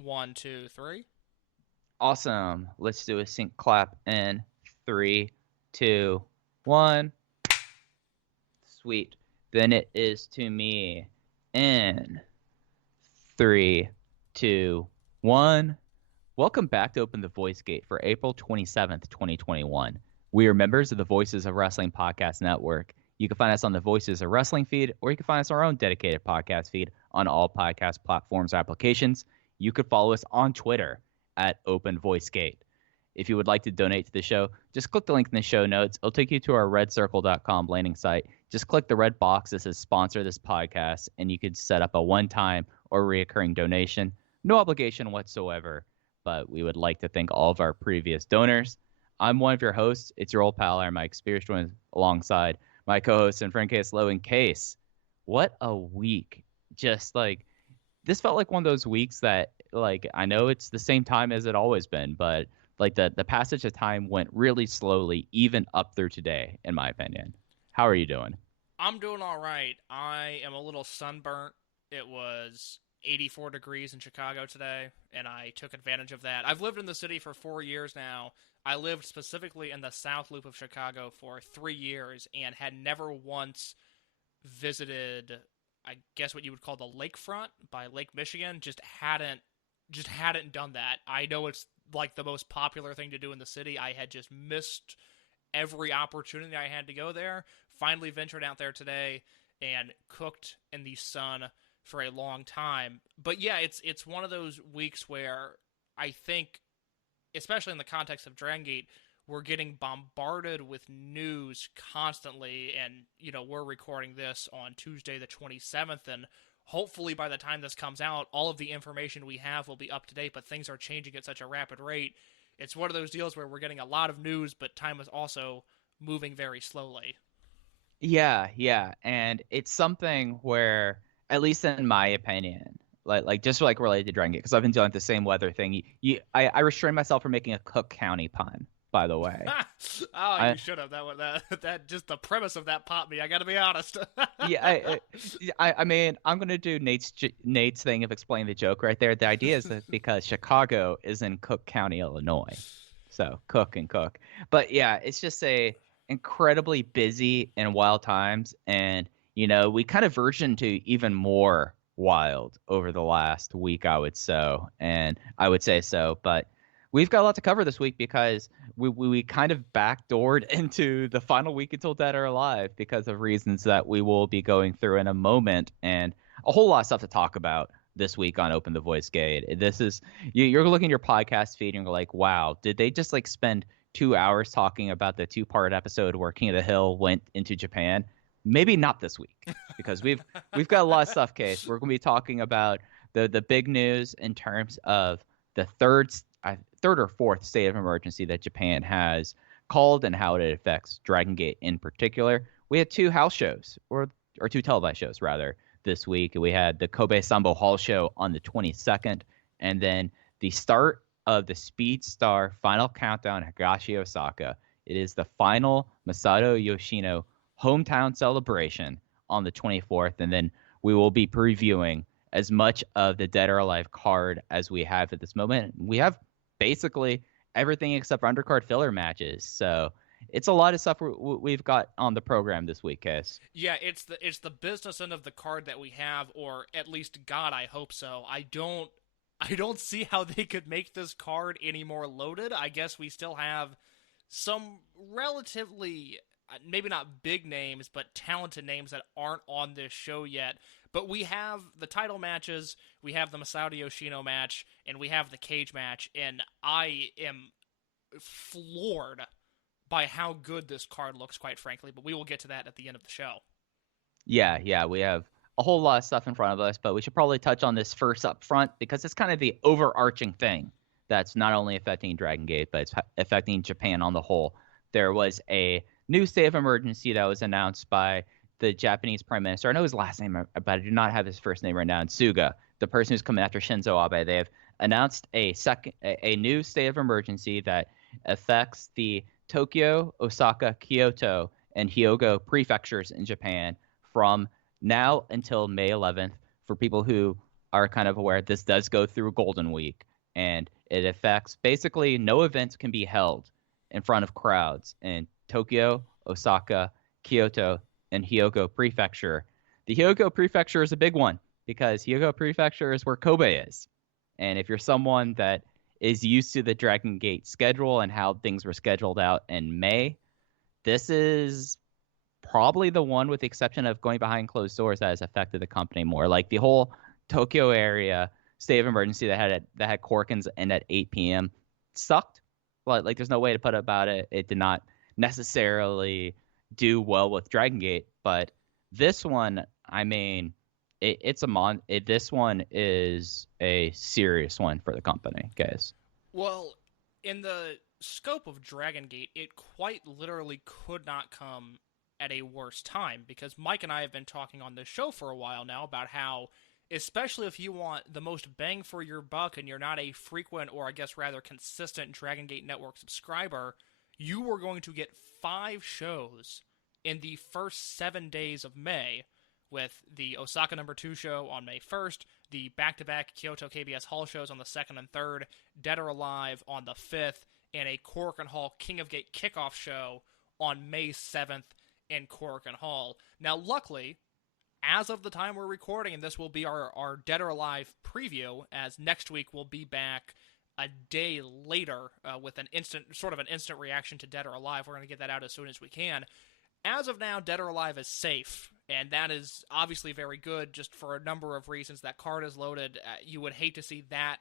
One, two, three. Awesome. Let's do a sync clap in three, two, one. Sweet. Then it is to me in three, two, one. Welcome back to Open the Voice Gate for April 27th, 2021. We are members of the Voices of Wrestling Podcast Network. You can find us on the Voices of Wrestling feed, or you can find us our own dedicated podcast feed on all podcast platforms applications. You could follow us on Twitter at Open Voice Gate. If you would like to donate to the show, just click the link in the show notes. It'll take you to our redcircle.com landing site. Just click the red box that says sponsor this podcast, and you could set up a one-time or reoccurring donation. No obligation whatsoever, but we would like to thank all of our previous donors. I'm one of your hosts. It's your old pal, Mike Spears, joined alongside my co-host and friend Case Lowe. In Case, what a week. Just like, this felt like one of those weeks that, like, I know it's the same time as it always been, but like the passage of time went really slowly, even up through today, in my opinion. How are you doing? I'm doing all right. I am a little sunburnt. It was 84 degrees in Chicago today, and I took advantage of that. I've lived in the city for 4 years now. I lived specifically in the South Loop of Chicago for 3 years and had never once visited, I guess what you would call the lakefront by Lake Michigan. Just hadn't done that. I know it's like the most popular thing to do in the city. I had just missed every opportunity I had to go there. Finally ventured out there today and cooked in the sun for a long time. But yeah, it's one of those weeks where I think, especially in the context of Dragongate, we're getting bombarded with news constantly, and we're recording this on Tuesday the 27th, and hopefully by the time this comes out, all of the information we have will be up to date, but things are changing at such a rapid rate. It's one of those deals where we're getting a lot of news, but time is also moving very slowly. Yeah, and it's something where, at least in my opinion, like just like related to Dragon Gate, because I've been dealing with the same weather thing. I restrained myself from making a Cook County pun, by the way. Oh, I you should have. That just the premise of that popped me. I got to be honest. Yeah, I mean, I'm gonna do Nate's thing of explaining the joke right there. The idea is that because Chicago is in Cook County, Illinois, so Cook and Cook. But yeah, it's just a incredibly busy and wild times, and we kind of verged into even more wild over the last week, I would say so, but we've got a lot to cover this week because we kind of backdoored into the final week until Dead or Alive because of reasons that we will be going through in a moment, and a whole lot of stuff to talk about this week on Open the Voice Gate. This is you're looking at your podcast feed and you're like, wow, did they just like spend 2 hours talking about the two-part episode where King of the Hill went into Japan? Maybe not this week because we've got a lot of stuff. Case we're going to be talking about the big news in terms of the third or fourth state of emergency that Japan has called and how it affects Dragon Gate in particular. We had two house shows, or two televised shows rather, this week. We had the Kobe Sanbo Hall show on the 22nd, and then the start of the Speedstar Final Countdown Higashiosaka. It is the final Masato Yoshino hometown celebration on the 24th, and then we will be previewing as much of the Dead or Alive card as we have at this moment. We have basically everything except for undercard filler matches. So it's a lot of stuff we've got on the program this week, Case. Yeah, it's the business end of the card that we have, or at least God, I hope so. I don't see how they could make this card any more loaded. I guess we still have some relatively, maybe not big names, but talented names that aren't on this show yet. But we have the title matches, we have the Masato Yoshino match, and we have the cage match, and I am floored by how good this card looks, quite frankly. But we will get to that at the end of the show. Yeah, we have a whole lot of stuff in front of us, but we should probably touch on this first up front because it's kind of the overarching thing that's not only affecting Dragon Gate, but it's affecting Japan on the whole. There was a new state of emergency that was announced by the Japanese Prime Minister. I know his last name, but I do not have his first name right now. Suga, the person who's coming after Shinzo Abe. They have announced a new state of emergency that affects the Tokyo, Osaka, Kyoto, and Hyogo prefectures in Japan from now until May 11th. For people who are kind of aware, this does go through Golden Week, and it affects basically no events can be held in front of crowds in Tokyo, Osaka, Kyoto, and Hyogo Prefecture. The Hyogo Prefecture is a big one because Hyogo Prefecture is where Kobe is. And if you're someone that is used to the Dragon Gate schedule and how things were scheduled out in May, this is probably the one, with the exception of going behind closed doors, that has affected the company more. Like the whole Tokyo area state of emergency that had Corkins end at 8 p.m. sucked. Like there's no way to put it about it. It did not necessarily do well with Dragon Gate, but this one, I mean, this one is a serious one for the company, guys. Well, in the scope of Dragon Gate, it quite literally could not come at a worse time, because Mike and I have been talking on this show for a while now about how, especially if you want the most bang for your buck and you're not a frequent, or I guess rather consistent, Dragon Gate Network subscriber, you were going to get 5 shows in the first 7 days of May, with the Osaka number 2 show on May 1st, the back-to-back Kyoto KBS Hall shows on the 2nd and 3rd, Dead or Alive on the 5th, and a Korakuen Hall King of Gate kickoff show on May 7th in Korakuen Hall. Now, luckily, as of the time we're recording, and this will be our Dead or Alive preview, as next week we'll be back a day later with an instant reaction to Dead or Alive. We're going to get that out as soon as we can. As of now, Dead or Alive is safe, and that is obviously very good, just for a number of reasons. That card is loaded. You would hate to see that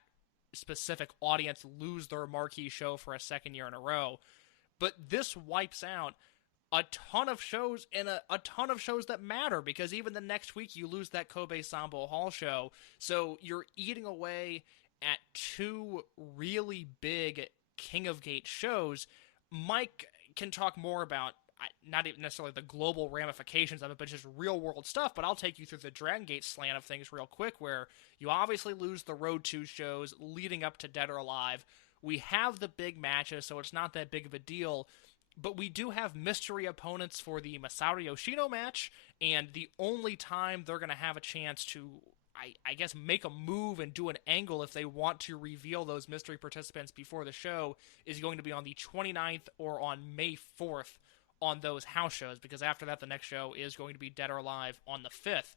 specific audience lose their marquee show for a second year in a row. But this wipes out a ton of shows, and a ton of shows that matter, because even the next week you lose that Kobe Sanbo Hall show. So you're eating away at 2 really big King of Gate shows. Mike can talk more about not even necessarily the global ramifications of it, but just real world stuff. But I'll take you through the Dragon Gate slant of things real quick, where you obviously lose the Road 2 shows leading up to Dead or Alive. We have the big matches, so it's not that big of a deal. But we do have mystery opponents for the Masato Yoshino match, and the only time they're going to have a chance to, I guess, make a move and do an angle if they want to reveal those mystery participants before the show is going to be on the 29th or on May 4th on those house shows, because after that the next show is going to be Dead or Alive on the 5th.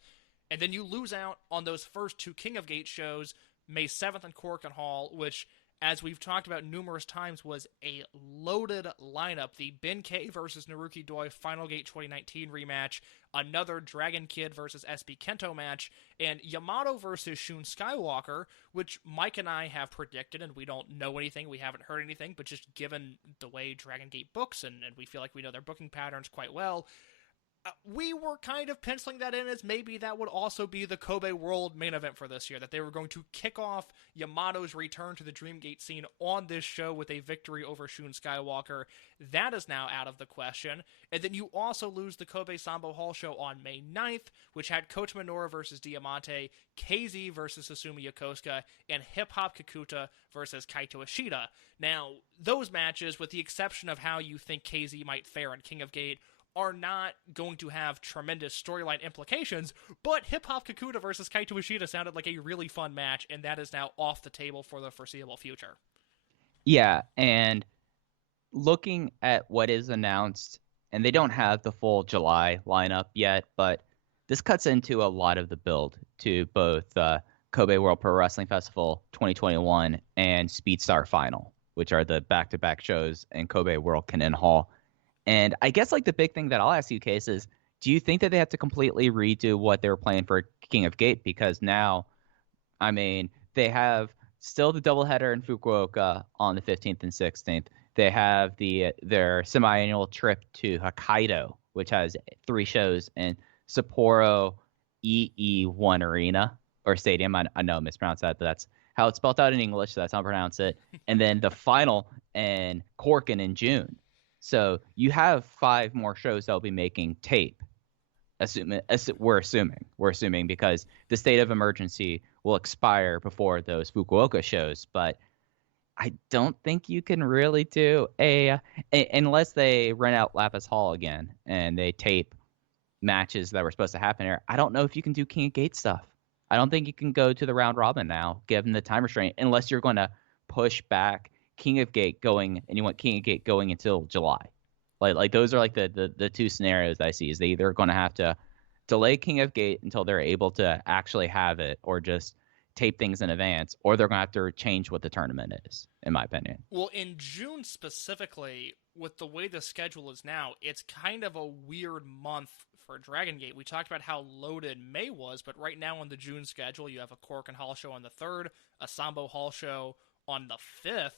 And then you lose out on those first 2 King of Gate shows, May 7th in Korakuen Hall, which, as we've talked about numerous times, was a loaded lineup. The Ben-K versus Naruki Doi Final Gate 2019 rematch, another Dragon Kid versus SB Kento match, and Yamato versus Shun Skywalker, which Mike and I have predicted, and we don't know anything, we haven't heard anything, but just given the way Dragon Gate books, and we feel like we know their booking patterns quite well, we were kind of penciling that in as maybe that would also be the Kobe World main event for this year, that they were going to kick off Yamato's return to the Dreamgate scene on this show with a victory over Shun Skywalker. That is now out of the question. And then you also lose the Kobe Sanbo Hall show on May 9th, which had Kota Minoura versus Diamante, KZ versus Susumi Yokosuka, and Hip Hop Kikuta versus Kaito Ishida. Now, those matches, with the exception of how you think KZ might fare in King of Gate, are not going to have tremendous storyline implications, but Hip Hop Kikuta versus Kaito Ishida sounded like a really fun match, and that is now off the table for the foreseeable future. Yeah, and looking at what is announced, and they don't have the full July lineup yet, but this cuts into a lot of the build to both Kobe World Pro Wrestling Festival 2021 and Speedstar Final, which are the back-to-back shows in Kobe World Kenin Hall. And I guess like the big thing that I'll ask you, Case, is do you think that they have to completely redo what they were playing for King of Gate? Because now, I mean, they have still the doubleheader in Fukuoka on the 15th and 16th. They have their semi-annual trip to Hokkaido, which has 3 shows in Sapporo EE1 Arena or Stadium. I know I mispronounced that, but that's how it's spelled out in English, so that's how I pronounce it. And then the final in Corkin in June. So you have 5 more shows that'll be making tape. We're assuming because the state of emergency will expire before those Fukuoka shows. But I don't think you can really do unless they rent out Lapis Hall again and they tape matches that were supposed to happen here. I don't know if you can do King of Gate stuff. I don't think you can go to the round robin now, given the time restraint, unless you're going to push back King of Gate going, and you want King of Gate going until July. Like those are like the two scenarios I see. Is they either going to have to delay King of Gate until they're able to actually have it, or just tape things in advance, or they're going to have to change what the tournament is, in my opinion. Well, in June specifically, with the way the schedule is now, it's kind of a weird month for Dragongate. We talked about how loaded May was, but right now on the June schedule, you have a Cork and Hall show on the 3rd, a Sambo Hall show on the 5th,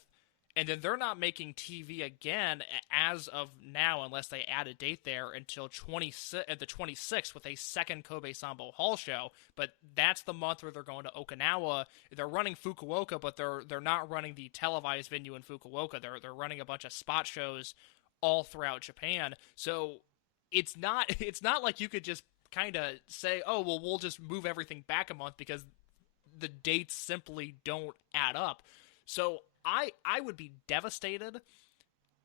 and then they're not making TV again as of now, unless they add a date there, until the 26th with a second Kobe Sanbo Hall show. But that's the month where they're going to Okinawa. They're running Fukuoka, but they're not running the televised venue in Fukuoka. They're running a bunch of spot shows all throughout Japan. So it's not like you could just kind of say, oh well, we'll just move everything back a month, because the dates simply don't add up. So I would be devastated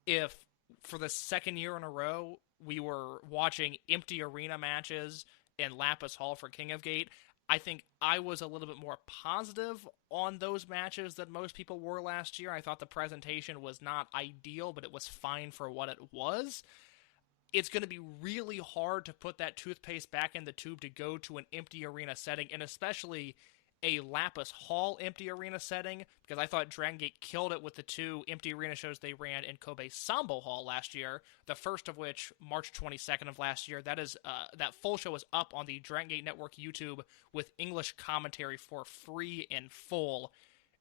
if, for the second year in a row, we were watching empty arena matches in Lapis Hall for King of Gate. I think I was a little bit more positive on those matches than most people were last year. I thought the presentation was not ideal, but it was fine for what it was. It's going to be really hard to put that toothpaste back in the tube to go to an empty arena setting, and especially a Lapis Hall empty arena setting, because I thought Dragongate killed it with the two empty arena shows they ran in Kobe Sanbo Hall last year, the first of which, March 22nd of last year. That full show is up on the Dragongate Network YouTube with English commentary for free in full,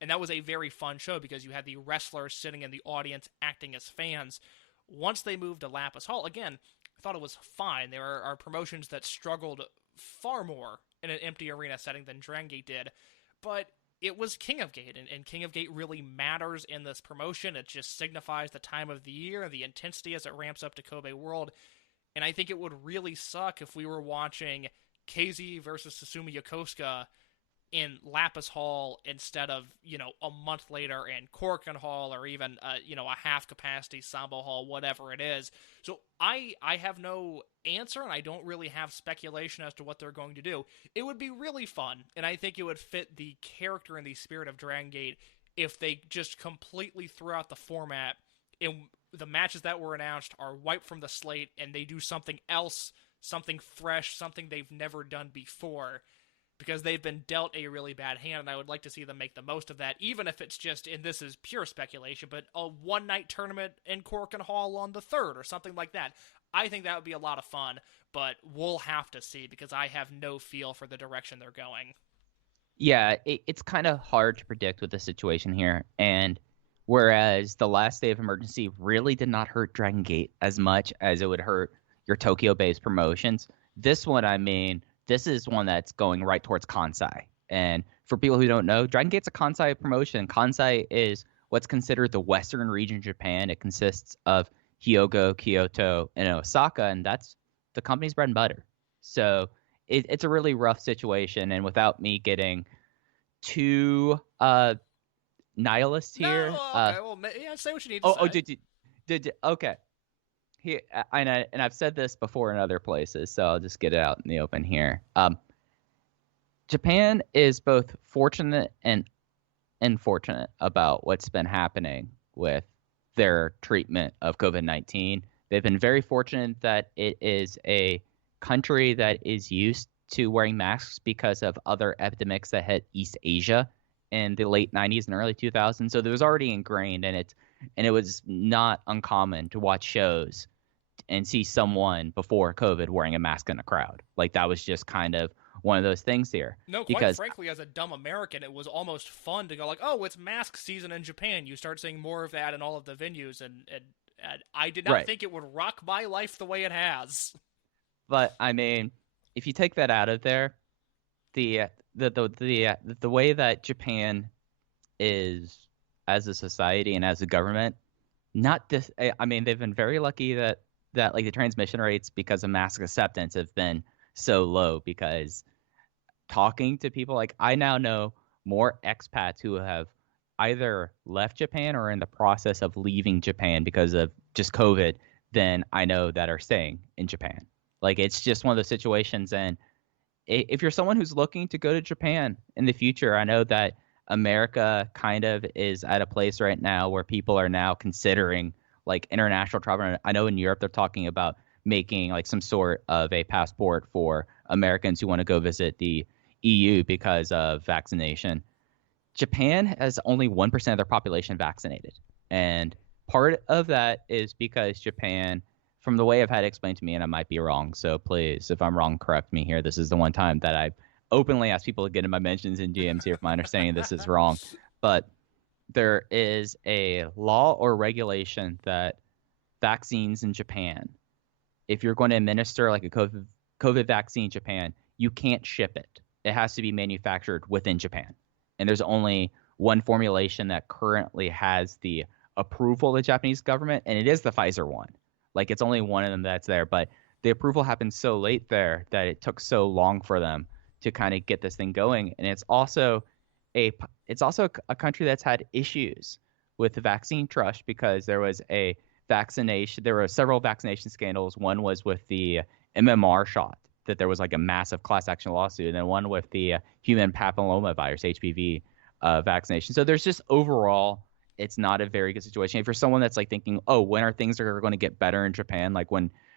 and that was a very fun show because you had the wrestlers sitting in the audience acting as fans. Once they moved to Lapis Hall, again, I thought it was fine. There are promotions that struggled far more in an empty arena setting than Dragongate did, but it was King of Gate, and King of Gate really matters in this promotion. It just signifies the time of the year and the intensity as it ramps up to Kobe World, and I think it would really suck if we were watching KZ versus Susumu Yokosuka in Lapis Hall instead of, a month later in Corkin Hall, or even, a half-capacity Sambo Hall, whatever it is. So I have no answer, and I don't really have speculation as to what they're going to do. It would be really fun, and I think it would fit the character and the spirit of Dragongate if they just completely threw out the format, and the matches that were announced are wiped from the slate, and they do something else, something fresh, something they've never done before, because they've been dealt a really bad hand, and I would like to see them make the most of that, even if it's just, and this is pure speculation, but a one-night tournament in Corkin Hall on the 3rd, or something like that. I think that would be a lot of fun, but we'll have to see, because I have no feel for the direction they're going. Yeah, it's kind of hard to predict with the situation here, and whereas the last day of emergency really did not hurt Dragon Gate as much as it would hurt your Tokyo-based promotions, this one, this is one that's going right towards Kansai. And for people who don't know, Dragon Gate's a Kansai promotion. Kansai is what's considered the western region of Japan. It consists of Hyogo, Kyoto, and Osaka, and that's the company's bread and butter. So it's a really rough situation, and without me getting too nihilist here. No, okay, say what you need to say. Did okay. Here, and I've said this before in other places, so I'll just get it out in the open here. Japan is both fortunate and unfortunate about what's been happening with their treatment of COVID-19. They've been very fortunate that it is a country that is used to wearing masks because of other epidemics that hit East Asia in the late 90s and early 2000s. So it was already ingrained, and it was not uncommon to watch shows and see someone before COVID wearing a mask in a crowd. Like, that was just kind of one of those things here. No, quite frankly, as a dumb American, it was almost fun to go like, oh, it's mask season in Japan. You start seeing more of that in all of the venues, and I did not think it would rock my life the way it has. But if you take that out of there, the way that Japan is as a society and as a government, they've been very lucky that like the transmission rates because of mask acceptance have been so low, because talking to people, like, I now know more expats who have either left Japan or in the process of leaving Japan because of just COVID than I know that are staying in Japan. Like, it's just one of those situations, and if you're someone who's looking to go to Japan in the future, I know that America kind of is at a place right now where people are now considering like international travel. I know in Europe they're talking about making like some sort of a passport for Americans who want to go visit the EU because of vaccination. Japan has only 1% of their population vaccinated. And part of that is because Japan, from the way I've had it explained to me, and I might be wrong, so please, if I'm wrong, correct me here. This is the one time that I openly ask people to get in my mentions in DMs here if my understanding of this is wrong. But there is a law or regulation that vaccines in Japan, if you're going to administer like a COVID vaccine in Japan, you can't ship it. It has to be manufactured within Japan. And there's only one formulation that currently has the approval of the Japanese government, and it is the Pfizer one. Like it's only one of them that's there, but the approval happened so late there that it took so long for them to kind of get this thing going. And it's also a country that's had issues with the vaccine trust because there were several vaccination scandals. One was with the MMR shot, that there was like a massive class action lawsuit, and then one with the human papillomavirus (HPV) vaccination. So there's just overall, it's not a very good situation. If you're someone that's like thinking, oh, when are things are going to get better in Japan? Like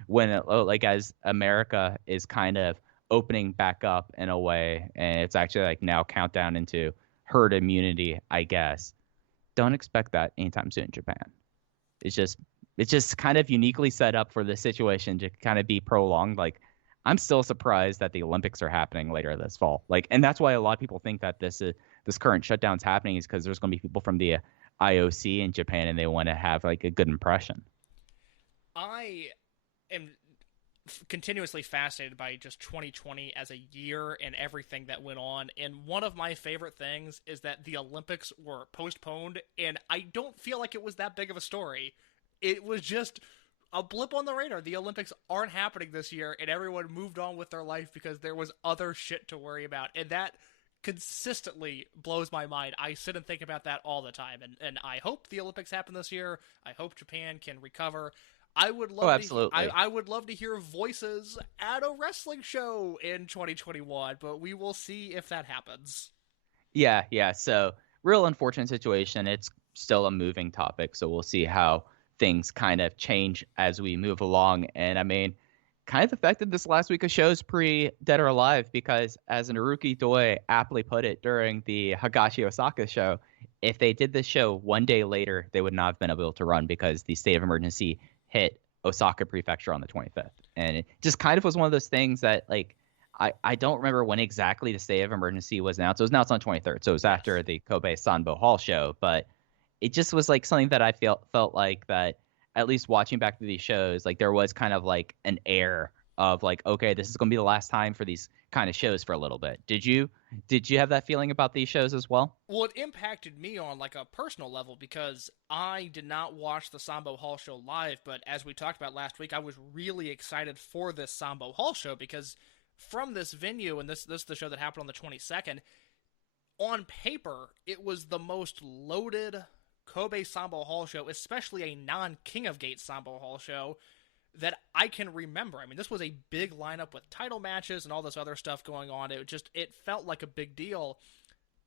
like as America is kind of opening back up in a way, and it's actually like now countdown into herd immunity, I guess. Don't expect that anytime soon in Japan. It's just kind of uniquely set up for this situation to kind of be prolonged. Like I'm still surprised that the Olympics are happening later this fall. Like, and that's why a lot of people think that this current shutdown's happening is because there's going to be people from the IOC in Japan and they want to have like a good impression. I am continuously fascinated by just 2020 as a year and everything that went on. And one of my favorite things is that the Olympics were postponed, and I don't feel like it was that big of a story. It was just a blip on the radar. The Olympics aren't happening this year, and everyone moved on with their life because there was other shit to worry about. And that consistently blows my mind. I sit and think about that all the time. And I hope the Olympics happen this year. I hope Japan can recover. I would love absolutely. I would love to hear voices at a wrestling show in 2021, but we will see if that happens. Yeah. So real unfortunate situation. It's still a moving topic, so we'll see how things kind of change as we move along. And I mean, kind of affected this last week of shows pre Dead or Alive because, as Naruki Doi aptly put it during the Higashiosaka show, if they did this show one day later, they would not have been able to run because the state of emergency hit Osaka Prefecture on the 25th. And it just kind of was one of those things that, like, I don't remember when exactly the state of emergency was announced. It was announced on the 23rd, so it was after the Kobe Sanbo Hall show. But it just was like something that I felt like that, at least watching back through these shows, like there was kind of like an air of like, okay, this is going to be the last time for these kind of shows for a little bit. Did you have that feeling about these shows as well? Well, it impacted me on like a personal level because I did not watch the Sambo Hall show live, but as we talked about last week, I was really excited for this Sambo Hall show because from this venue, and this is the show that happened on the 22nd, on paper, it was the most loaded Kobe Sanbo Hall show, especially a non-King of Gate Sambo Hall show, that I can remember. I mean, this was a big lineup with title matches and all this other stuff going on. It felt like a big deal.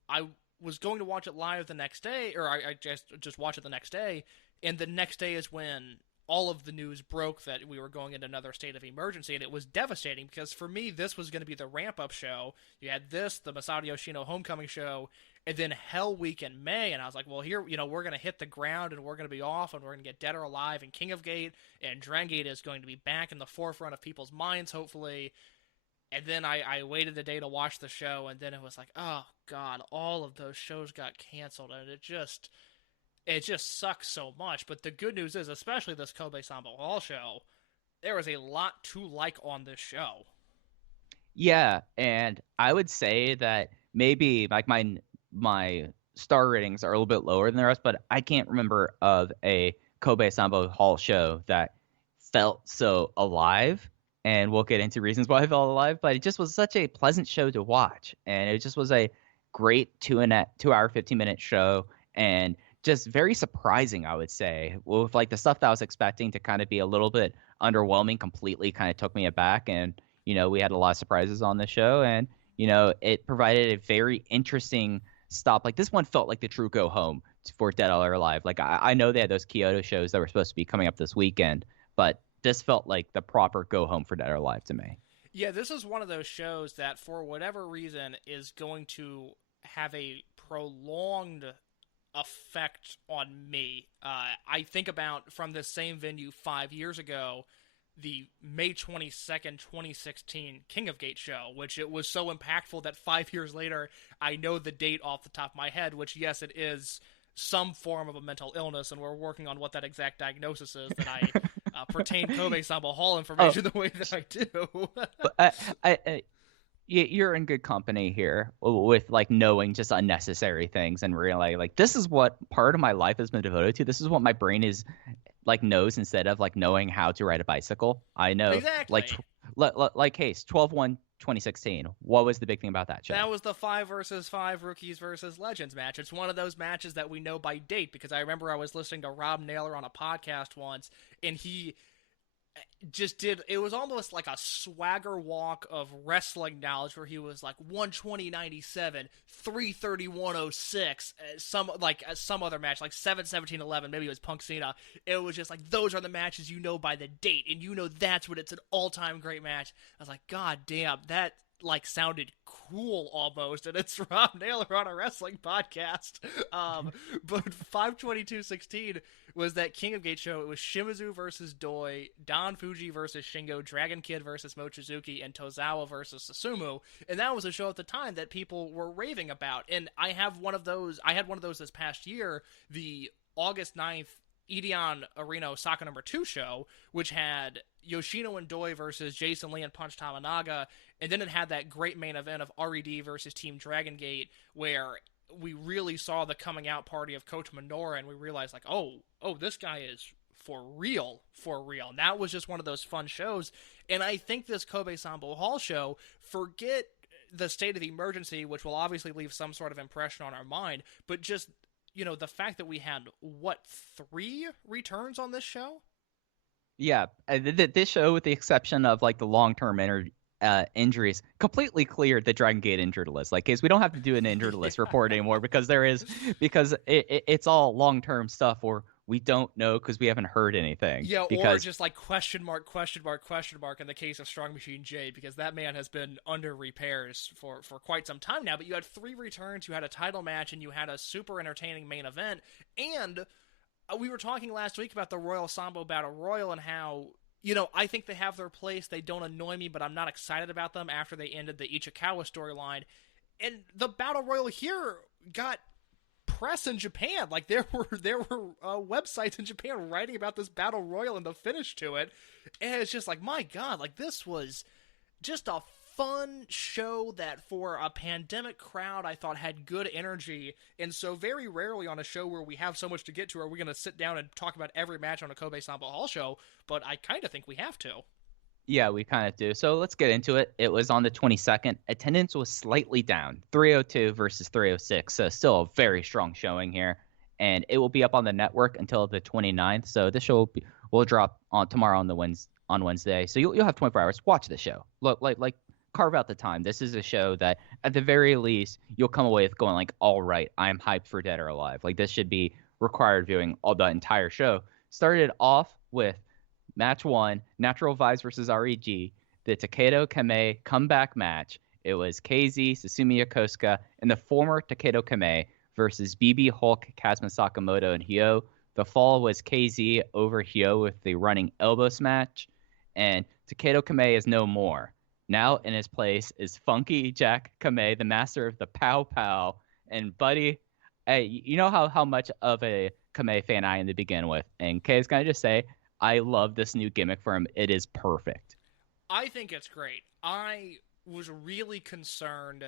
I was going to watch it live the next day, or I just watch it the next day, and the next day is when all of the news broke that we were going into another state of emergency, and it was devastating because for me, this was going to be the ramp-up show. You had this, the Masato Yoshino homecoming show, and then Hell Week in May, and I was like, well, here, we're going to hit the ground, and we're going to be off, and we're going to get Dead or Alive and King of Gate, and Dragongate is going to be back in the forefront of people's minds, hopefully. And then I waited the day to watch the show, and then it was like, oh, God, all of those shows got canceled, and it just sucks so much. But the good news is, especially this Kobe Sanbo Hall show, there was a lot to like on this show. Yeah, and I would say that maybe like my star ratings are a little bit lower than the rest, but I can't remember of a Kobe Sanbo Hall show that felt so alive. And we'll get into reasons why I felt alive, but it just was such a pleasant show to watch, and it just was a great 2 hour 15-minute show, and just very surprising, I would say, with like the stuff that I was expecting to kind of be a little bit underwhelming completely kind of took me aback. And we had a lot of surprises on the show, and it provided a very interesting stop. Like, this one felt like the true go home for Dead or Alive. Like, I know they had those Kyoto shows that were supposed to be coming up this weekend, but this felt like the proper go home for Dead or Alive to me. Yeah, this is one of those shows that, for whatever reason, is going to have a prolonged effect on me. I think about from the same venue 5 years ago, the May 22nd, 2016 King of Gate show, which it was so impactful that 5 years later, I know the date off the top of my head, which, yes, it is some form of a mental illness, and we're working on what that exact diagnosis is that I pertain Kobe Sanbo Hall Oh, information the way that I do. but you're in good company here with like knowing just unnecessary things and realizing like this is what part of my life has been devoted to. This is what my brain is like knows instead of like knowing how to ride a bicycle. I know like Exactly. like case 12-1 2016. What was the big thing about that show? That was the 5 versus 5 rookies versus legends match. It's one of those matches that we know by date because I remember I was listening to Rob Naylor on a podcast once, and he just did, it was almost like a swagger walk of wrestling knowledge where he was like 120.97, 331.06, some other match like 7:17.11, maybe it was Punk Cena. It was just like those are the matches you know by the date, and that's what it's an all-time great match. I was like, god damn, that like sounded cool almost, and it's Rob Naylor on a wrestling podcast. But 5/22/16 was that King of Gate show. It was Shimizu versus Doi, Don Fuji versus Shingo, Dragon Kid versus Mochizuki, and Tozawa versus Susumu. And that was a show at the time that people were raving about. And I had one of those this past year, the August 9th Ideon Arena Osaka #2 show, which had Yoshino and Doi versus Jason Lee and Punch Tamanaga, and then it had that great main event of RED versus Team Dragongate, where we really saw the coming out party of Coach Minoura, and we realized like, oh, this guy is for real. And that was just one of those fun shows. And I think this Kobe Sanbo Hall show, forget the state of the emergency, which will obviously leave some sort of impression on our mind, but just the fact that we had, 3 returns on this show? Yeah, this show, with the exception of like the long-term injuries, completely cleared the Dragon Gate injured list. Like, case we don't have to do an injured list report anymore because it's all long-term stuff, or we don't know because we haven't heard anything. Yeah, or because just like question mark in the case of Strong Machine J, because that man has been under repairs for quite some time now. But you had 3 returns, you had a title match, and you had a super entertaining main event. And we were talking last week about the Royal Sambo Battle Royal and how, I think they have their place. They don't annoy me, but I'm not excited about them after they ended the Ichikawa storyline. And the Battle Royal here got press in Japan. Like, there were websites in Japan writing about this Battle Royal and the finish to it. And it's just like, my God, like, this was just a fun show that for a pandemic crowd I thought had good energy. And so very rarely on a show where we have so much to get to are we going to sit down and talk about every match on a Kobe Sanbo Hall show, but I kind of think we have to. Yeah, we kind of do. So let's get into it. It was on the 22nd. Attendance was slightly down, 302 versus 306. So still a very strong showing here. And it will be up on the network until the 29th. So this show will drop on tomorrow on Wednesday. So you'll have 24 hours. Watch the show. Look, like carve out the time. This is a show that at the very least you'll come away with going like, all right, I'm hyped for Dead or Alive. Like, this should be required viewing all the entire show. Started off with Match 1, Natural Vibes versus REG, the Takedo Kamei comeback match. It was KZ, Susumu Yokosuka, and the former Takedo Kamei versus BB Hulk, Kazuma Sakamoto, and Hyo. The fall was KZ over Hyo with the running elbows match, and Takedo Kamei is no more. Now in his place is Funky Jack Kamei, the master of the Pow Pow. And buddy, hey, you know how much of a Kamei fan I am to begin with. And Kay's gonna just say, I love this new gimmick for him. It is perfect. I think it's great. I was really concerned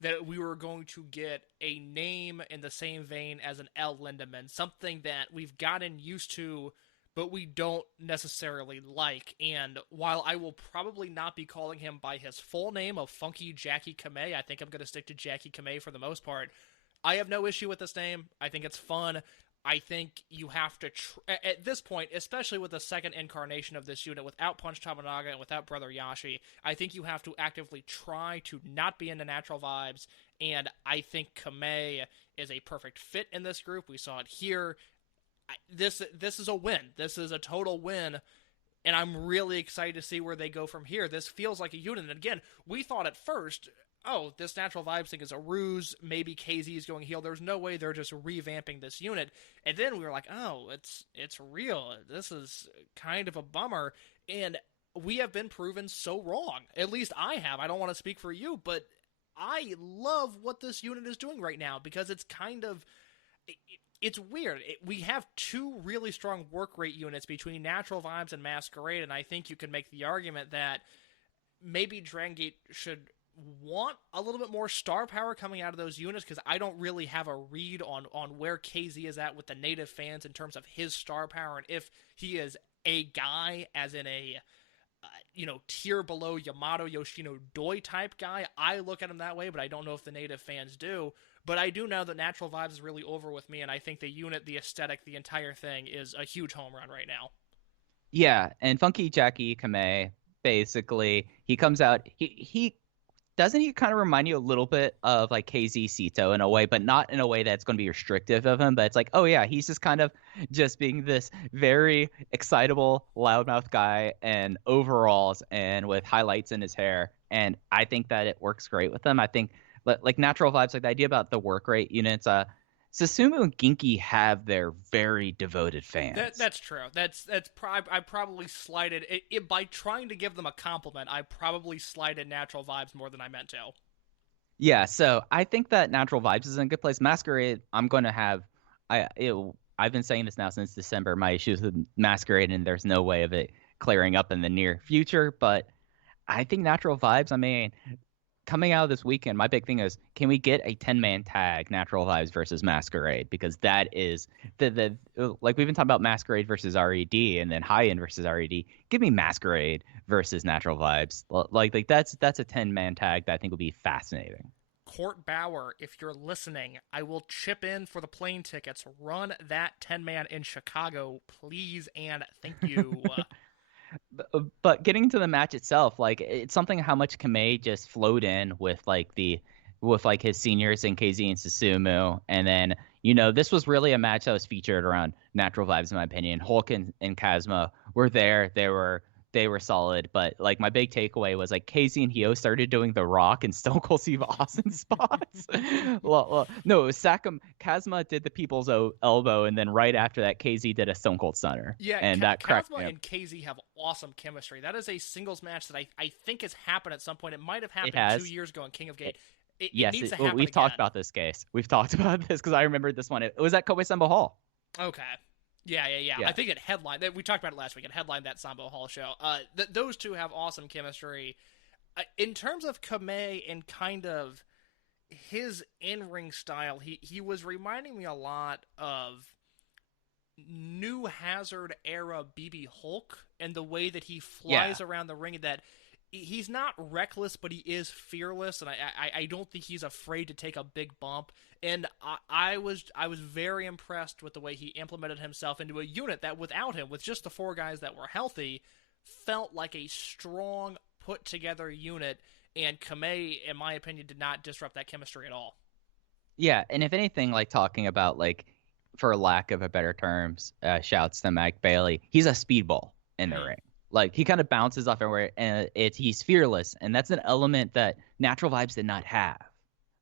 that we were going to get a name in the same vein as an L. Lindemann, something that we've gotten used to, but we don't necessarily like. And while I will probably not be calling him by his full name of Funky Jackie Kamei, I think I'm going to stick to Jackie Kamei for the most part. I have no issue with this name. I think it's fun. I think you have to, at this point, especially with the second incarnation of this unit, without Punch Tamanaga and without Brother Yashi, I think you have to actively try to not be into natural vibes. And I think Kamei is a perfect fit in this group. We saw it here. This is a win. This is a total win, and I'm really excited to see where they go from here. This feels like a unit. And again, we thought at first, oh, this natural vibes thing is a ruse. Maybe KZ is going heel. There's no way they're just revamping this unit. And then we were like, oh, it's real. This is kind of a bummer. And we have been proven so wrong. At least I have. I don't want to speak for you, but I love what this unit is doing right now because it's kind of... It's weird. We have two really strong work rate units between Natural Vibes and Masquerade, and I think you can make the argument that maybe Dragongate should want a little bit more star power coming out of those units, because I don't really have a read on where KZ is at with the native fans in terms of his star power, and if he is a guy, as in a tier below Yamato Yoshino Doi type guy. I look at him that way, but I don't know if the native fans do. But I do know that Natural Vibes is really over with me, and I think the unit, the aesthetic, the entire thing is a huge home run right now. Yeah, and Funky Jackie Kamei, basically, he comes out, he doesn't he kind of remind you a little bit of like KZ Sito in a way, but not in a way that's going to be restrictive of him. But it's like, oh yeah, he's just kind of just being this very excitable, loudmouth guy and overalls and with highlights in his hair. And I think that it works great with him. I think like Natural Vibes, like the idea about the work rate units, Susumu and Ginki have their very devoted fans. That's true. I probably slighted it by trying to give them a compliment. I probably slighted Natural Vibes more than I meant to. Yeah, so I think that Natural Vibes is in a good place. Masquerade, I'm going to have I've been saying this now since December. My issues with Masquerade, and there's no way of it clearing up in the near future. But I think Natural Vibes, I mean, coming out of this weekend, my big thing is, can we get a 10-man tag, Natural Vibes versus Masquerade? Because that is the like we've been talking about Masquerade versus RED and then High End versus RED. Give me Masquerade versus Natural Vibes. Like that's a 10-man tag that I think would be fascinating. Court Bauer, if you're listening, I will chip in for the plane tickets. Run that 10-man in Chicago, please and thank you. But getting to the match itself, like it's something how much Kamei just flowed in with his seniors in KZ and Susumu, and then this was really a match that was featured around Natural Vibes in my opinion. Hulk and Kazuma were there. They were solid, but like my big takeaway was like KZ and Hio started doing the Rock and Stone Cold Steve Austin spots. No, it was Kazuma did the People's Elbow, and then right after that, KZ did a Stone Cold Stunner. Yeah, and that cracked Kazuma and KZ have awesome chemistry. That is a singles match that I think has happened at some point. It might have happened 2 years ago in King of Gate. It needs to happen we've again. talked about this case. We've talked about this because I remember this one. It was at Kobe Sanbo Hall. Okay. Yeah. I think it headlined. We talked about it last week. It headlined that Sambo Hall show. Those two have awesome chemistry. In terms of Kamei and kind of his in-ring style, he was reminding me a lot of New Hazard era BB Hulk and the way that he flies around the ring. That he's not reckless, but he is fearless, and I don't think he's afraid to take a big bump. And I was very impressed with the way he implemented himself into a unit that without him, with just the 4 guys that were healthy, felt like a strong, put-together unit, and Kamei, in my opinion, did not disrupt that chemistry at all. Yeah, and if anything, like talking about, like, for lack of a better terms, shouts to Mike Bailey, he's a speedball in the ring. Like, he kind of bounces off everywhere, and he's fearless, and that's an element that Natural Vibes did not have,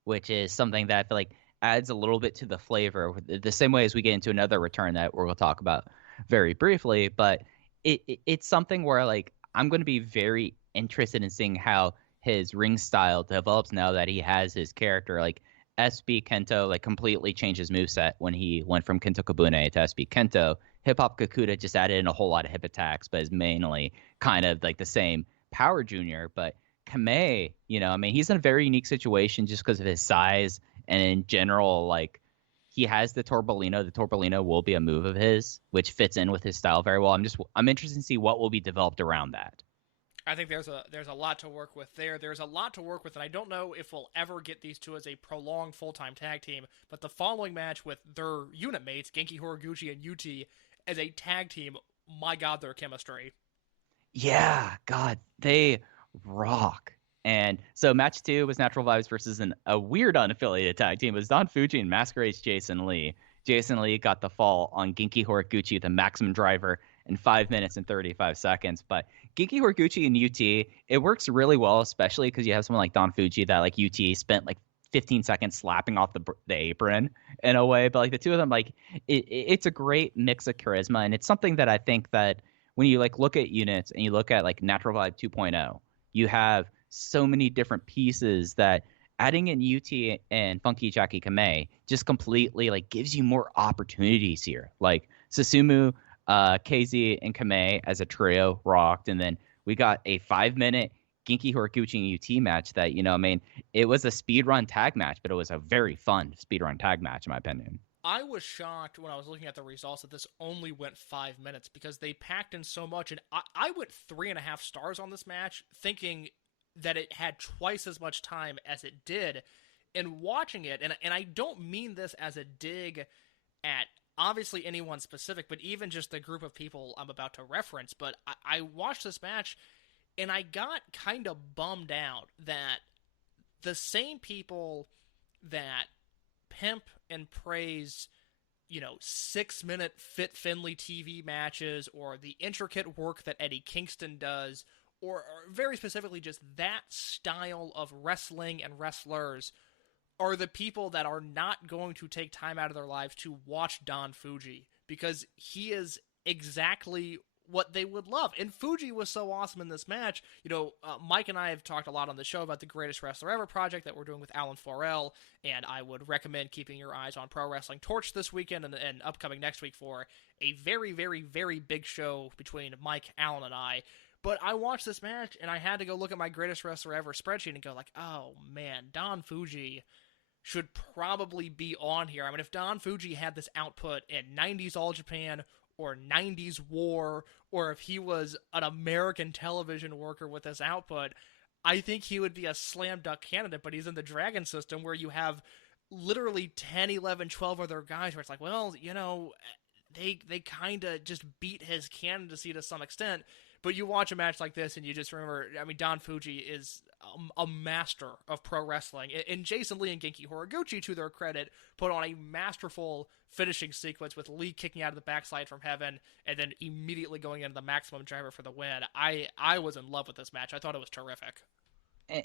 which is something that I feel like adds a little bit to the flavor, the same way as we get into another return that we'll talk about very briefly. But it's something where, like, I'm going to be very interested in seeing how his ring style develops now that he has his character. Like, SB Kento, like, completely changed his moveset when he went from Kento Kabune to SB Kento. Hip Hop Kakuta just added in a whole lot of hip attacks, but is mainly kind of like the same Power Junior. But Kamei, I mean, he's in a very unique situation just because of his size, and in general, like, he has the Torbolino. The Torbolino will be a move of his, which fits in with his style very well. I'm interested to see what will be developed around that. I think there's a lot to work with there. There's a lot to work with, and I don't know if we'll ever get these two as a prolonged full-time tag team. But the following match with their unit mates, Genki Horiguchi and UT, as a tag team, my God, their chemistry. Yeah, God, they rock. And so match two was Natural Vibes versus a weird unaffiliated tag team. It was Don Fuji and Masquerade's Jason Lee. Jason Lee got the fall on Genki Horiguchi with a maximum driver in 5 minutes and 35 seconds. But Genki Horiguchi and UT, it works really well, especially because you have someone like Don Fuji that like UT spent like 15 seconds slapping off the apron in a way. But like the two of them, like it's a great mix of charisma. And it's something that I think that when you like look at units and you look at like Natural Vibe 2.0, you have so many different pieces that adding in UT and Funky Jackie Kamei just completely like gives you more opportunities here. Like Susumu, KZ, and Kamei as a trio rocked, and then we got a 5 minute Genki Horiguchi and UT match that, you know, I mean, it was a speed run tag match, but it was a very fun speed run tag match in my opinion. I was shocked when I was looking at the results that this only went 5 minutes because they packed in so much, and I went 3.5 stars on this match, thinking that it had twice as much time as it did. And watching it, and I don't mean this as a dig at obviously anyone specific, but even just the group of people I'm about to reference, but I watched this match and I got kind of bummed out that the same people that pimp and praise, 6 minute Fit Finley TV matches or the intricate work that Eddie Kingston does, or very specifically just that style of wrestling and wrestlers, are the people that are not going to take time out of their lives to watch Don Fuji, because he is exactly what they would love. And Fuji was so awesome in this match. Mike and I have talked a lot on the show about the Greatest Wrestler Ever project that we're doing with Alan Forel, and I would recommend keeping your eyes on Pro Wrestling Torch this weekend and upcoming next week for a very, very, very big show between Mike, Alan, and I. But I watched this match, and I had to go look at my Greatest Wrestler Ever spreadsheet and go like, oh man, Don Fuji should probably be on here. I mean, if Don Fuji had this output in 90s All Japan or 90s War, or if he was an American television worker with this output, I think he would be a slam dunk candidate. But he's in the Dragon system where you have literally 10, 11, 12 other guys where it's like, well, they kind of just beat his candidacy to some extent. But you watch a match like this and you just remember, I mean, Don Fuji is a master of pro wrestling. And Jason Lee and Genki Horiguchi, to their credit, put on a masterful finishing sequence with Lee kicking out of the backslide from heaven and then immediately going into the maximum driver for the win. I was in love with this match. I thought it was terrific.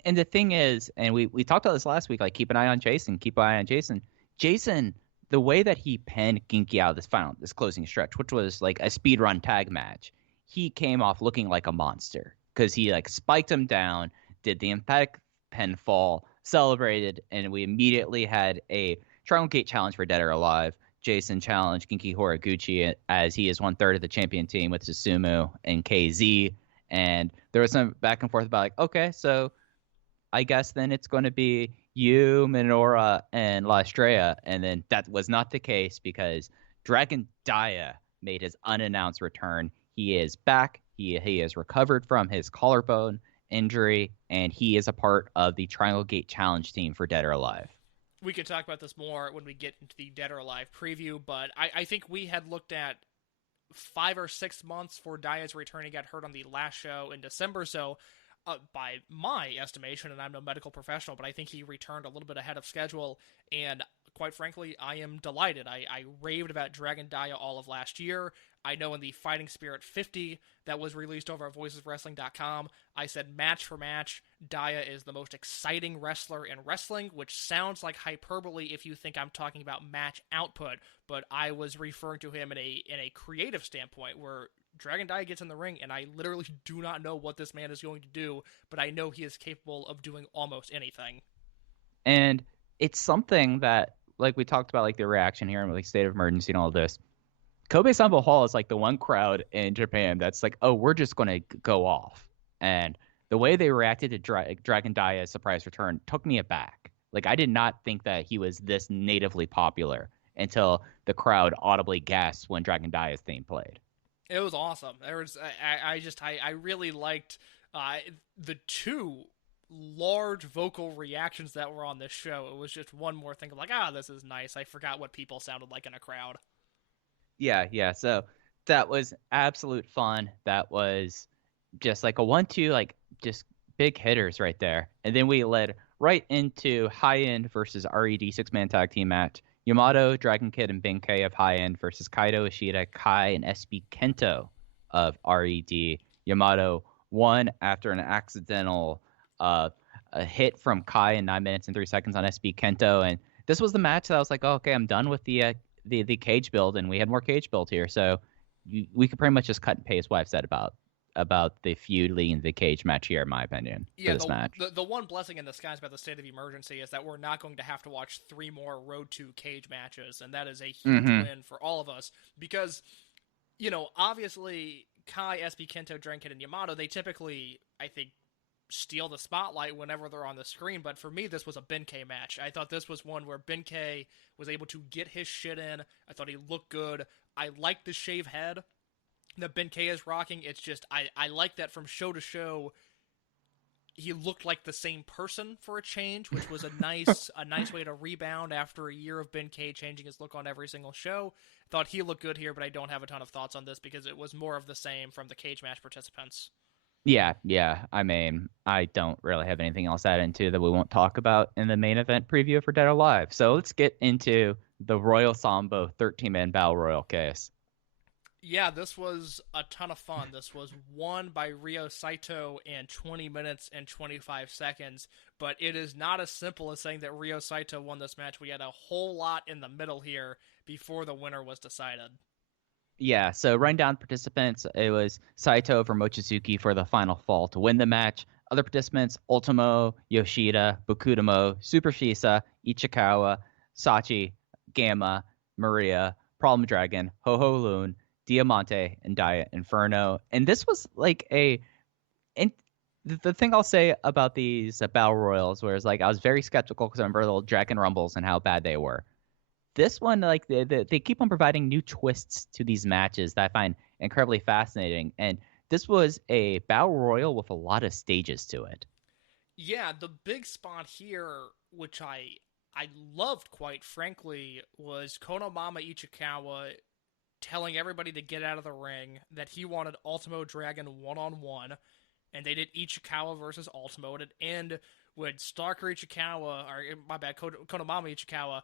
And the thing is, and we talked about this last week, like keep an eye on Jason, keep an eye on Jason. Jason, the way that he penned Genki out of this closing stretch, which was like a speed run tag match, he came off looking like a monster because he like spiked him down, did the emphatic pinfall, celebrated, and we immediately had a Dragongate challenge for Dead or Alive. Jason challenged Genki Horiguchi as he is 1/3 of the champion team with Susumu and KZ. And there was some back and forth about like, okay, so I guess then it's going to be you, Minoru, and La Estrella. And then that was not the case because Dragon Dia made his unannounced return. He is back. He has recovered from his collarbone injury, and he is a part of the Dragongate Challenge team for Dead or Alive. We can talk about this more when we get into the Dead or Alive preview, but I think we had looked at 5 or 6 months for Dia's return. He got hurt on the last show in December, so by my estimation, and I'm no medical professional, but I think he returned a little bit ahead of schedule, and quite frankly, I am delighted. I raved about Dragon Dia all of last year. I know in the Fighting Spirit 50 that was released over at voiceswrestling.com, I said match for match, Dia is the most exciting wrestler in wrestling, which sounds like hyperbole if you think I'm talking about match output, but I was referring to him in a creative standpoint where Dragon Dia gets in the ring, and I literally do not know what this man is going to do, but I know he is capable of doing almost anything. And it's something that, like we talked about, like the reaction here and like state of emergency and all this. Kobe Sanbo Hall is like the one crowd in Japan that's like, oh, we're just going to go off. And the way they reacted to Dragon Dia's surprise return took me aback. Like, I did not think that he was this natively popular until the crowd audibly gasped when Dragon Dia's theme played. It was awesome. There was I really liked Uh, the two large vocal reactions that were on this show, it was just one more thing of like, this is nice. I forgot what people sounded like in a crowd. Yeah, yeah. So that was absolute fun. That was just like a 1-2, like just big hitters right there. And then we led right into High End versus RED six-man tag team match. Yamato, Dragon Kid, and Benkei of High End versus Kaido, Ishida, Kai, and SB Kento of RED. Yamato won after an accidental a hit from Kai in 9 minutes and 3 seconds on SB Kento. And this was the match that I was like, oh, okay, I'm done with the cage build, and we had more cage build here. So we could pretty much just cut and paste what I've said about the feud leading the cage match here, in my opinion, for Yeah, this match. the one blessing in disguise about the state of emergency is that we're not going to have to watch 3 more Road to Cage matches, and that is a huge win for all of us because, obviously Kai, SB Kento, Drenkin, and Yamato, they typically, I think, steal the spotlight whenever they're on the screen, but for me, this was a Benkei match. I thought this was one where Benkei was able to get his shit in. I thought he looked good. I like the shave head that Benkei is rocking. It's just, I like that from show to show, he looked like the same person for a change, which was a nice way to rebound after a year of Benkei changing his look on every single show. Thought he looked good here, but I don't have a ton of thoughts on this because it was more of the same from the cage match participants. Yeah, yeah. I mean, I don't really have anything else to add into that we won't talk about in the main event preview for Dead or Alive. So let's get into the Royal Sambo 13-man Battle Royal case. Yeah, this was a ton of fun. This was won by Ryo Saito in 20 minutes and 25 seconds, but it is not as simple as saying that Ryo Saito won this match. We had a whole lot in the middle here before the winner was decided. Yeah, so running down participants, it was Saito over Mochizuki for the final fall to win the match. Other participants, Ultimo, Yoshida, Bukudamo, Super Shisa, Ichikawa, Sachi, Gamma, Maria, Problem Dragon, Ho Ho Loon, Diamante, and Dia Inferno. And this was like and the thing I'll say about these battle royals, whereas like I was very skeptical because I remember the old Dragon Rumbles and how bad they were. This one, like they keep on providing new twists to these matches that I find incredibly fascinating. And this was a battle royal with a lot of stages to it. Yeah, the big spot here, which I loved quite frankly, was Konomama Ichikawa telling everybody to get out of the ring, that he wanted Ultimo Dragon one-on-one, and they did Ichikawa versus Ultimo, and it end with Stalker Ichikawa, or my bad, Konomama Ichikawa,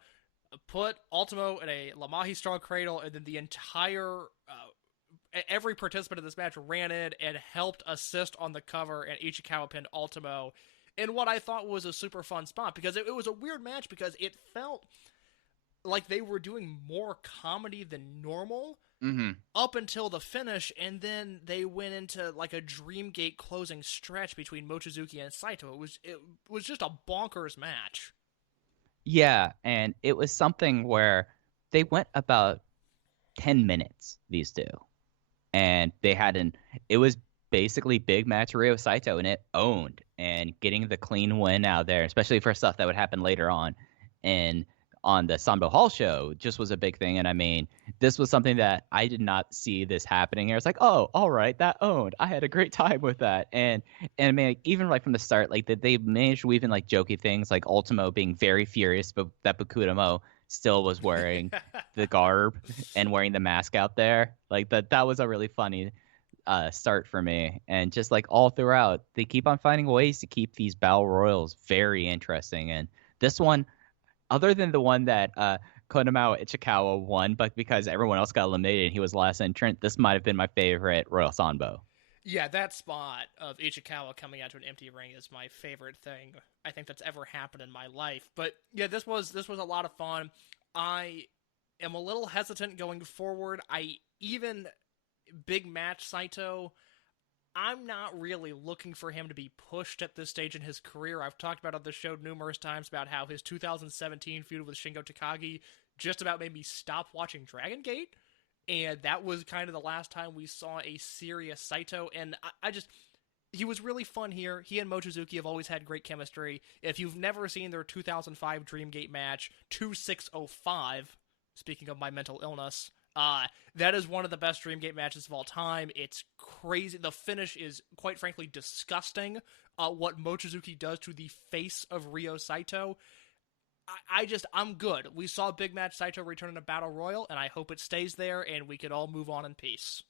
put Ultimo in a Lamahi Strong Cradle, and then the entire, every participant in this match ran in and helped assist on the cover, and Ichikawa pinned Ultimo in what I thought was a super fun spot, because it was a weird match, because it felt like they were doing more comedy than normal up until the finish, and then they went into like a Dreamgate closing stretch between Mochizuki and Saito. It was just a bonkers match. Yeah, and it was something where they went about 10 minutes, these two. And it was basically big match Ryo Saito, and it owned. And getting the clean win out there, especially for stuff that would happen later on on the Sanbo Hall show, just was a big thing. And I mean, this was something that I did not see this happening. I was like, oh, all right, that owned. I had a great time with that. And I mean, like, even right from the start, like they managed to weave in like jokey things, like Ultimo being very furious, but that Bakudamo still was wearing the garb and wearing the mask out there. Like that was a really funny start for me. And just like all throughout, they keep on finding ways to keep these battle royals very interesting. And this one, other than the one that Konamao Ichikawa won, but because everyone else got eliminated and he was last entrant, this might have been my favorite Royal Sanbo. Yeah, that spot of Ichikawa coming out to an empty ring is my favorite thing I think that's ever happened in my life. But yeah, this was a lot of fun. I am a little hesitant going forward. Even big match Saito, I'm not really looking for him to be pushed at this stage in his career. I've talked about on the show numerous times about how his 2017 feud with Shingo Takagi just about made me stop watching Dragongate. And that was kind of the last time we saw a serious Saito. And he was really fun here. He and Mochizuki have always had great chemistry. If you've never seen their 2005 Dreamgate match, 2605, speaking of my mental illness, That is one of the best Dreamgate matches of all time. It's crazy. The finish is, quite frankly, disgusting. What Mochizuki does to the face of Ryo Saito. I'm good. We saw Big Match Saito return in a Battle Royal, and I hope it stays there, and we could all move on in peace.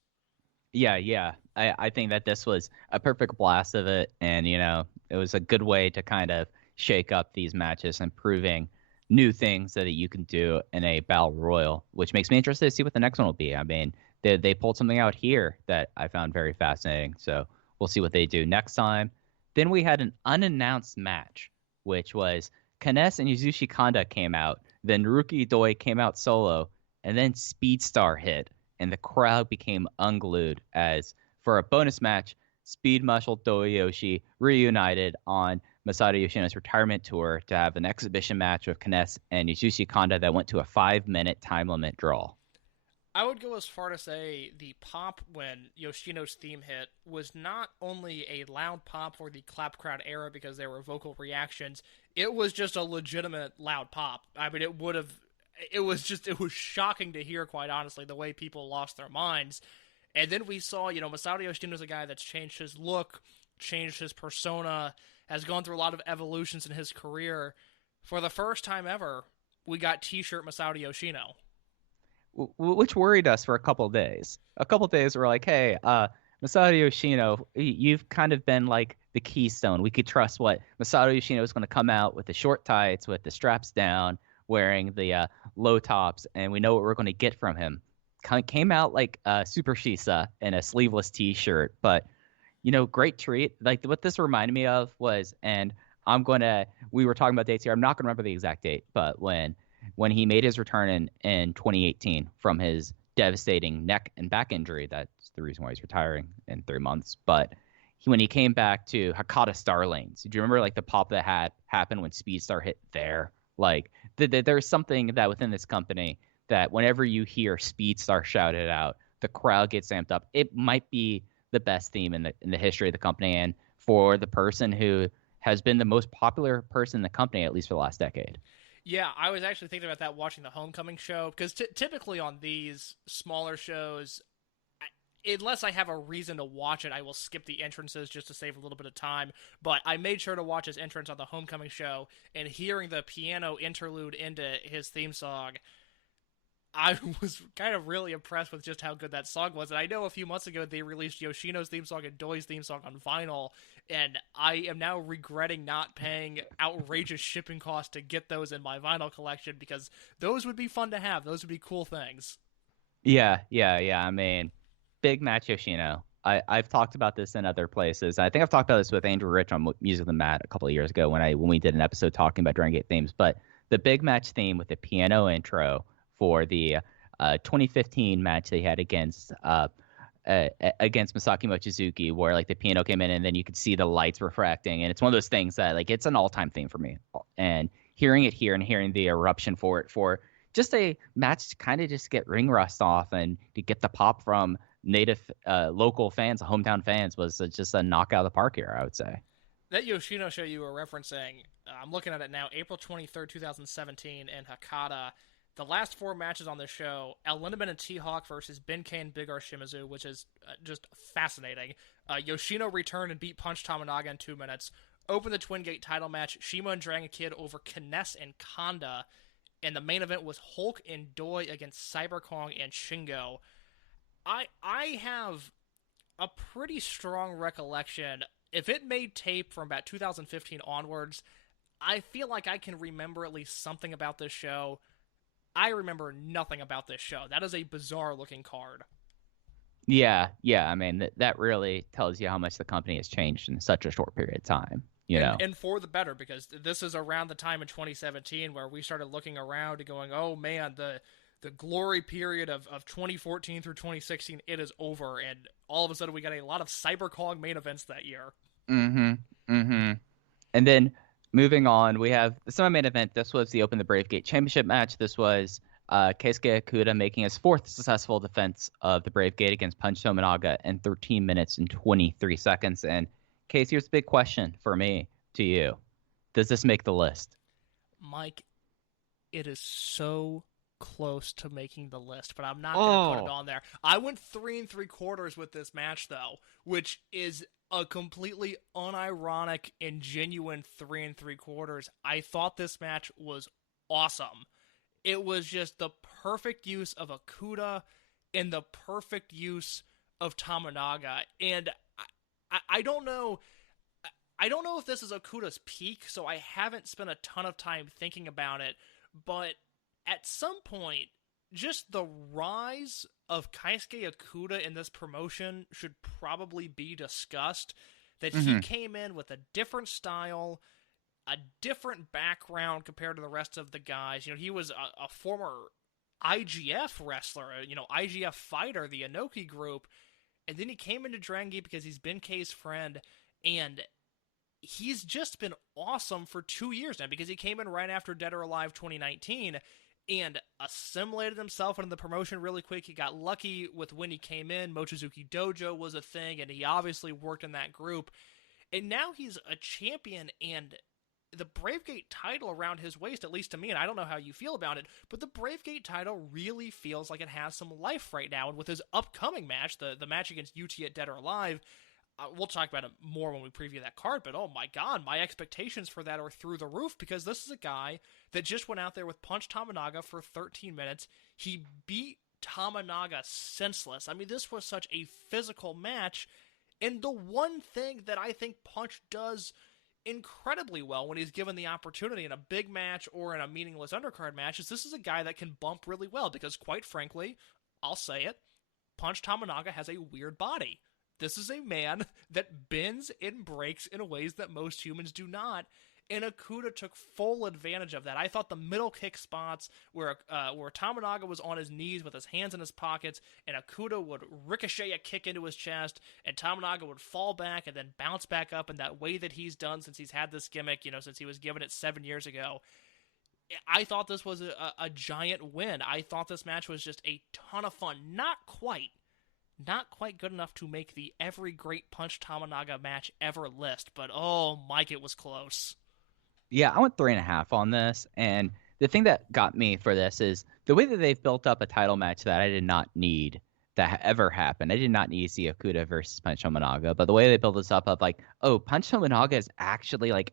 Yeah. I think that this was a perfect blast of it, and it was a good way to kind of shake up these matches and proving new things that you can do in a battle royal, which makes me interested to see what the next one will be. I mean, they pulled something out here that I found very fascinating, so we'll see what they do next time. Then we had an unannounced match, which was Kness and Yasushi Kanda came out, then Ruki Doi came out solo, and then Speedstar hit and the crowd became unglued as, for a bonus match, Speed Muscle Doyoshi reunited on Masato Yoshino's retirement tour to have an exhibition match with Kness and Yasushi Kanda that went to a 5-minute time limit draw. I would go as far to say the pop when Yoshino's theme hit was not only a loud pop for the clap crowd era because there were vocal reactions, it was just a legitimate loud pop. I mean, it was shocking to hear, quite honestly, the way people lost their minds. And then we saw, Masato Yoshino's a guy that's changed his look, changed his persona, has gone through a lot of evolutions in his career. For the first time ever, we got T-shirt Masato Yoshino. Which worried us for a couple of days. A couple of days we're like, hey, Masato Yoshino, you've kind of been like the keystone. We could trust what Masato Yoshino is going to come out with the short tights, with the straps down, wearing the low tops, and we know what we're going to get from him. Came out like Super Shisa in a sleeveless T-shirt, but great treat. Like what this reminded me of was, and we were talking about dates here. I'm not going to remember the exact date, but when he made his return in 2018 from his devastating neck and back injury, that's the reason why he's retiring in 3 months. But when he came back to Hakata Star Lanes, do you remember like the pop that had happened when Speedstar hit there? Like there's something that within this company that whenever you hear Speedstar shout it out, the crowd gets amped up. It might be the best theme in the history of the company, and for the person who has been the most popular person in the company, at least for the last decade. Yeah, I was actually thinking about that watching the Homecoming show, because typically on these smaller shows, unless I have a reason to watch it, I will skip the entrances just to save a little bit of time. But I made sure to watch his entrance on the Homecoming show, and hearing the piano interlude into his theme song, I was kind of really impressed with just how good that song was. And I know a few months ago they released Yoshino's theme song and Doi's theme song on vinyl, and I am now regretting not paying outrageous shipping costs to get those in my vinyl collection, because those would be fun to have. Those would be cool things. Yeah. I mean, big match Yoshino. I've talked about this in other places. I think I've talked about this with Andrew Rich on Music of the Mat a couple of years ago when we did an episode talking about Dragongate themes. But the big match theme with the piano intro for the 2015 match they had against Masaki Mochizuki, where like the piano came in and then you could see the lights refracting, and it's one of those things that like it's an all-time theme for me. And hearing it here and hearing the eruption for just a match to kind of just get ring rust off and to get the pop from native local fans, hometown fans, was just a knockout of the park here, I would say. That Yoshino show you were referencing, I'm looking at it now, April 23rd, 2017 in Hakata. The last 4 matches on this show, El Lindemann and T-Hawk versus Benkei and Big R Shimizu, which is just fascinating. Yoshino returned and beat Punch Tamanaga in 2 minutes. Opened the Twin Gate title match, Shima and Dragon Kid over Kness and Kanda. And the main event was Hulk and Doi against Cyber Kong and Shingo. I have a pretty strong recollection. If it made tape from about 2015 onwards, I feel like I can remember at least something about this show. I remember nothing about this show. That is a bizarre looking card. Yeah. I mean, that really tells you how much the company has changed in such a short period of time. And for the better, because this is around the time in 2017 where we started looking around and going, oh man, the glory period of 2014 through 2016, it is over. And all of a sudden we got a lot of Cyber Kong main events that year. And then moving on, we have the semi-main event. This was the Open the Brave Gate Championship match. This was Keisuke Okuda making his 4th successful defense of the Brave Gate against Punch Tominaga in 13 minutes and 23 seconds. And Case, here's the big question for me to you. Does this make the list? Mike, it is so close to making the list, but I'm not going to put it Oh, on there. I went 3 3/4 with this match, though, which is a completely unironic and genuine 3 3/4. I thought this match was awesome. It was just the perfect use of Akuda and the perfect use of Tamanaga. And I don't know. I don't know if this is Okuda's peak, so I haven't spent a ton of time thinking about it. But at some point, just the rise of Kaisuke Okuda in this promotion should probably be discussed. That he hmm came in with a different style, a different background compared to the rest of the guys. He was a former IGF wrestler, IGF fighter, the Inoki group, and then he came into Dragongate because he's been K's friend, and he's just been awesome for 2 years now because he came in right after Dead or Alive 2019 and assimilated himself into the promotion really quick. He got lucky with when he came in. Mochizuki Dojo was a thing, and he obviously worked in that group. And now he's a champion, and the Bravegate title around his waist, at least to me, and I don't know how you feel about it, but the Bravegate title really feels like it has some life right now. And with his upcoming match, the match against UT at Dead or Alive, we'll talk about it more when we preview that card, but oh my god, my expectations for that are through the roof because this is a guy that just went out there with Punch Tamanaga for 13 minutes. He beat Tamanaga senseless. I mean, this was such a physical match, and the one thing that I think Punch does incredibly well when he's given the opportunity in a big match or in a meaningless undercard match is this is a guy that can bump really well because, quite frankly, I'll say it, Punch Tamanaga has a weird body. This is a man that bends and breaks in ways that most humans do not, and Akuda took full advantage of that. I thought the middle kick spots where Tamanaga was on his knees with his hands in his pockets, and Akuda would ricochet a kick into his chest, and Tamanaga would fall back and then bounce back up in that way that he's done since he's had this gimmick, since he was given it 7 years ago. I thought this was a giant win. I thought this match was just a ton of fun. Not quite good enough to make the every great Punch Tamanaga match ever list, but oh, Mike, it was close. yeah, I went 3.5 on this, and the thing that got me for this is the way that they've built up a title match that I did not need that ever happened. I did not need to see Okuda versus Punch Tominaga, but the way they built this up of like, oh, Punch Tominaga is actually like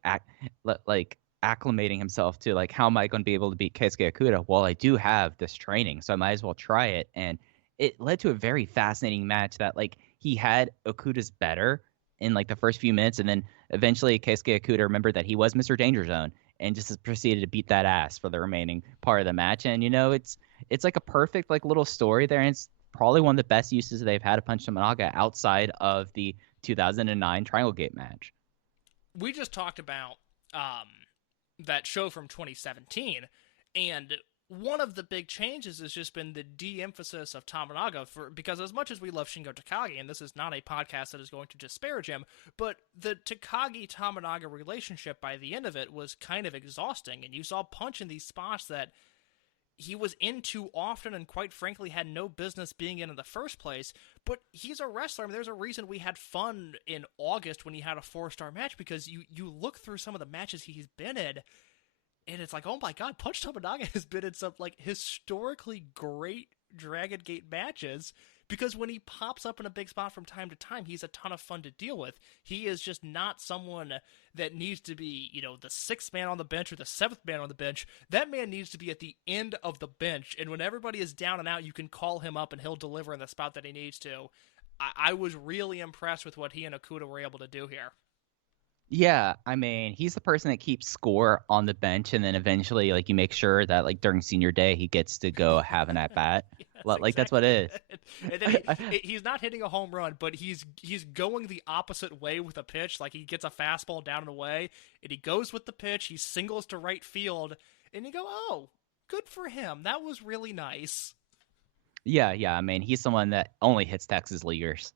acclimating himself to like how am I going to be able to beat Keisuke Okuda? Well, I do have this training, so I might as well try it, and it led to a very fascinating match that like he had Okuda's better in like the first few minutes, and then eventually Keisuke Okuda remembered that he was Mr. Danger Zone and just proceeded to beat that ass for the remaining part of the match. And it's like a perfect like little story there, and it's probably one of the best uses they've had of Punch Tominaga outside of the 2009 Triangle Gate match. We just talked about that show from 2017, and one of the big changes has just been the de-emphasis of Tamanaga because as much as we love Shingo Takagi, and this is not a podcast that is going to disparage him, but the Takagi-Tamanaga relationship by the end of it was kind of exhausting, and you saw Punch in these spots that he was in too often and quite frankly had no business being in the first place, but he's a wrestler. I mean, there's a reason we had fun in August when he had a 4-star match because you look through some of the matches he's been in, and it's like, oh my god, Punch Tominaga has been in some like historically great Dragon Gate matches because when he pops up in a big spot from time to time, he's a ton of fun to deal with. He is just not someone that needs to be, the 6th man on the bench or the 7th man on the bench. That man needs to be at the end of the bench, and when everybody is down and out, you can call him up and he'll deliver in the spot that he needs to. I was really impressed with what he and Okuda were able to do here. Yeah, I mean, he's the person that keeps score on the bench, and then eventually, like, you make sure that, like, during senior day, he gets to go have an at bat. That's Like, that's what exactly it it. And then he's not hitting a home run, but he's going the opposite way with a pitch. Like, he gets a fastball down and away, and he goes with the pitch, he singles to right field, and you go, oh, good for him. That was really nice. Yeah. I mean, he's someone that only hits Texas leaguers.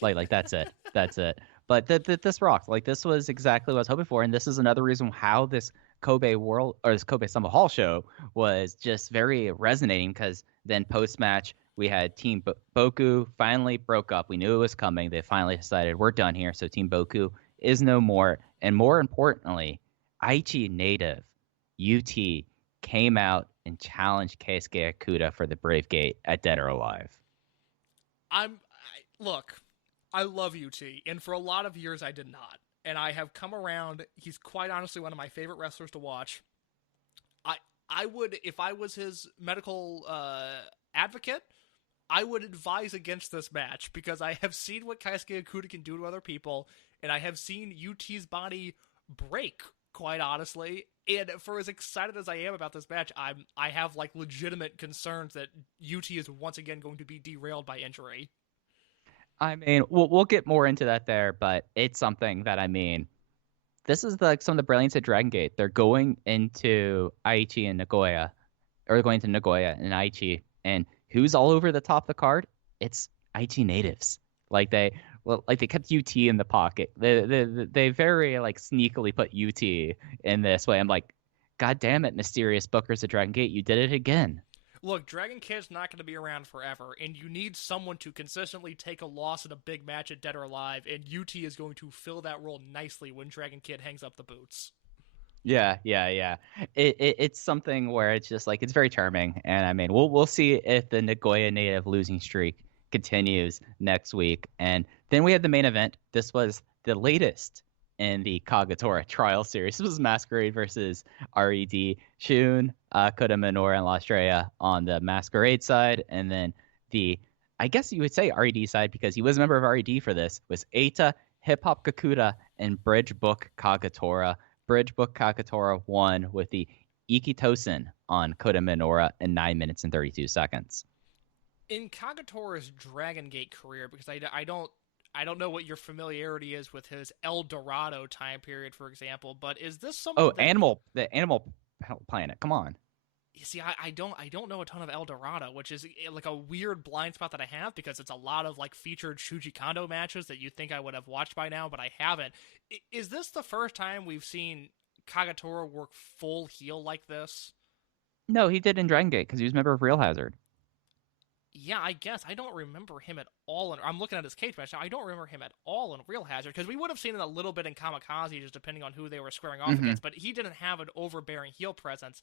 Like that's it. That's it. But this rocked. Like this was exactly what I was hoping for, and this is another reason how this Kobe Sanbo Hall show was just very resonating because then post match we had Team Boku finally broke up. We knew it was coming. They finally decided we're done here. So Team Boku is no more, and more importantly, Aichi native UT came out and challenge Keisuke Okuda for the Brave Gate at Dead or Alive? Look, I love UT, and for a lot of years I did not. And I have come around. He's quite honestly one of my favorite wrestlers to watch. I I would, if I was his medical advocate, I would advise against this match because I have seen what Keisuke Okuda can do to other people, and I have seen UT's body break, quite honestly. And for as excited as I am about this match, I have like legitimate concerns that UT is once again going to be derailed by injury. I mean, we'll get more into that there, but it's something that I mean, this is like some of the brilliance at Dragon Gate. They're going into Aichi and Nagoya, or going to Nagoya and Aichi, and who's all over the top of the card? It's Aichi natives. Like they kept UT in the pocket. They very like sneakily put UT in this way. I'm like, God damn it, mysterious bookers at Dragon Gate, you did it again. Look, Dragon Kid's not going to be around forever, and you need someone to consistently take a loss in a big match at Dead or Alive, and UT is going to fill that role nicely when Dragon Kid hangs up the boots. Yeah. It's something where it's just like it's very charming, and I mean, we'll see if the Nagoya native losing streak continues next week, and then we had the main event. This was the latest in the Kagatora trial series. This was Masquerade versus RED. Shun, Kota Minoura, and Lastrea on the Masquerade side, and then the, I guess you would say RED side because he was a member of RED for this, was Eita, Hip Hop Kakuta, and Bridge Book Kagatora. Bridge Book Kagatora won with the Ikitosen on Kota Minoura in 9 minutes and 32 seconds. In Kagatora's Dragon Gate career, because I don't know what your familiarity is with his El Dorado time period, for example, but is this someone the Animal Planet, come on. You see, I don't know a ton of El Dorado, which is like a weird blind spot that I have because it's a lot of like featured Shuji Kondo matches that you'd think I would have watched by now, but I haven't. Is this the first time we've seen Kagatora work full heel like this? No, he did in Dragon Gate because he was a member of Real Hazard. Yeah, I guess. I don't remember him at all. I'm looking at his cage match now. I don't remember him at all in Real Hazard because we would have seen it a little bit in Kamikaze just depending on who they were squaring off against, but he didn't have an overbearing heel presence.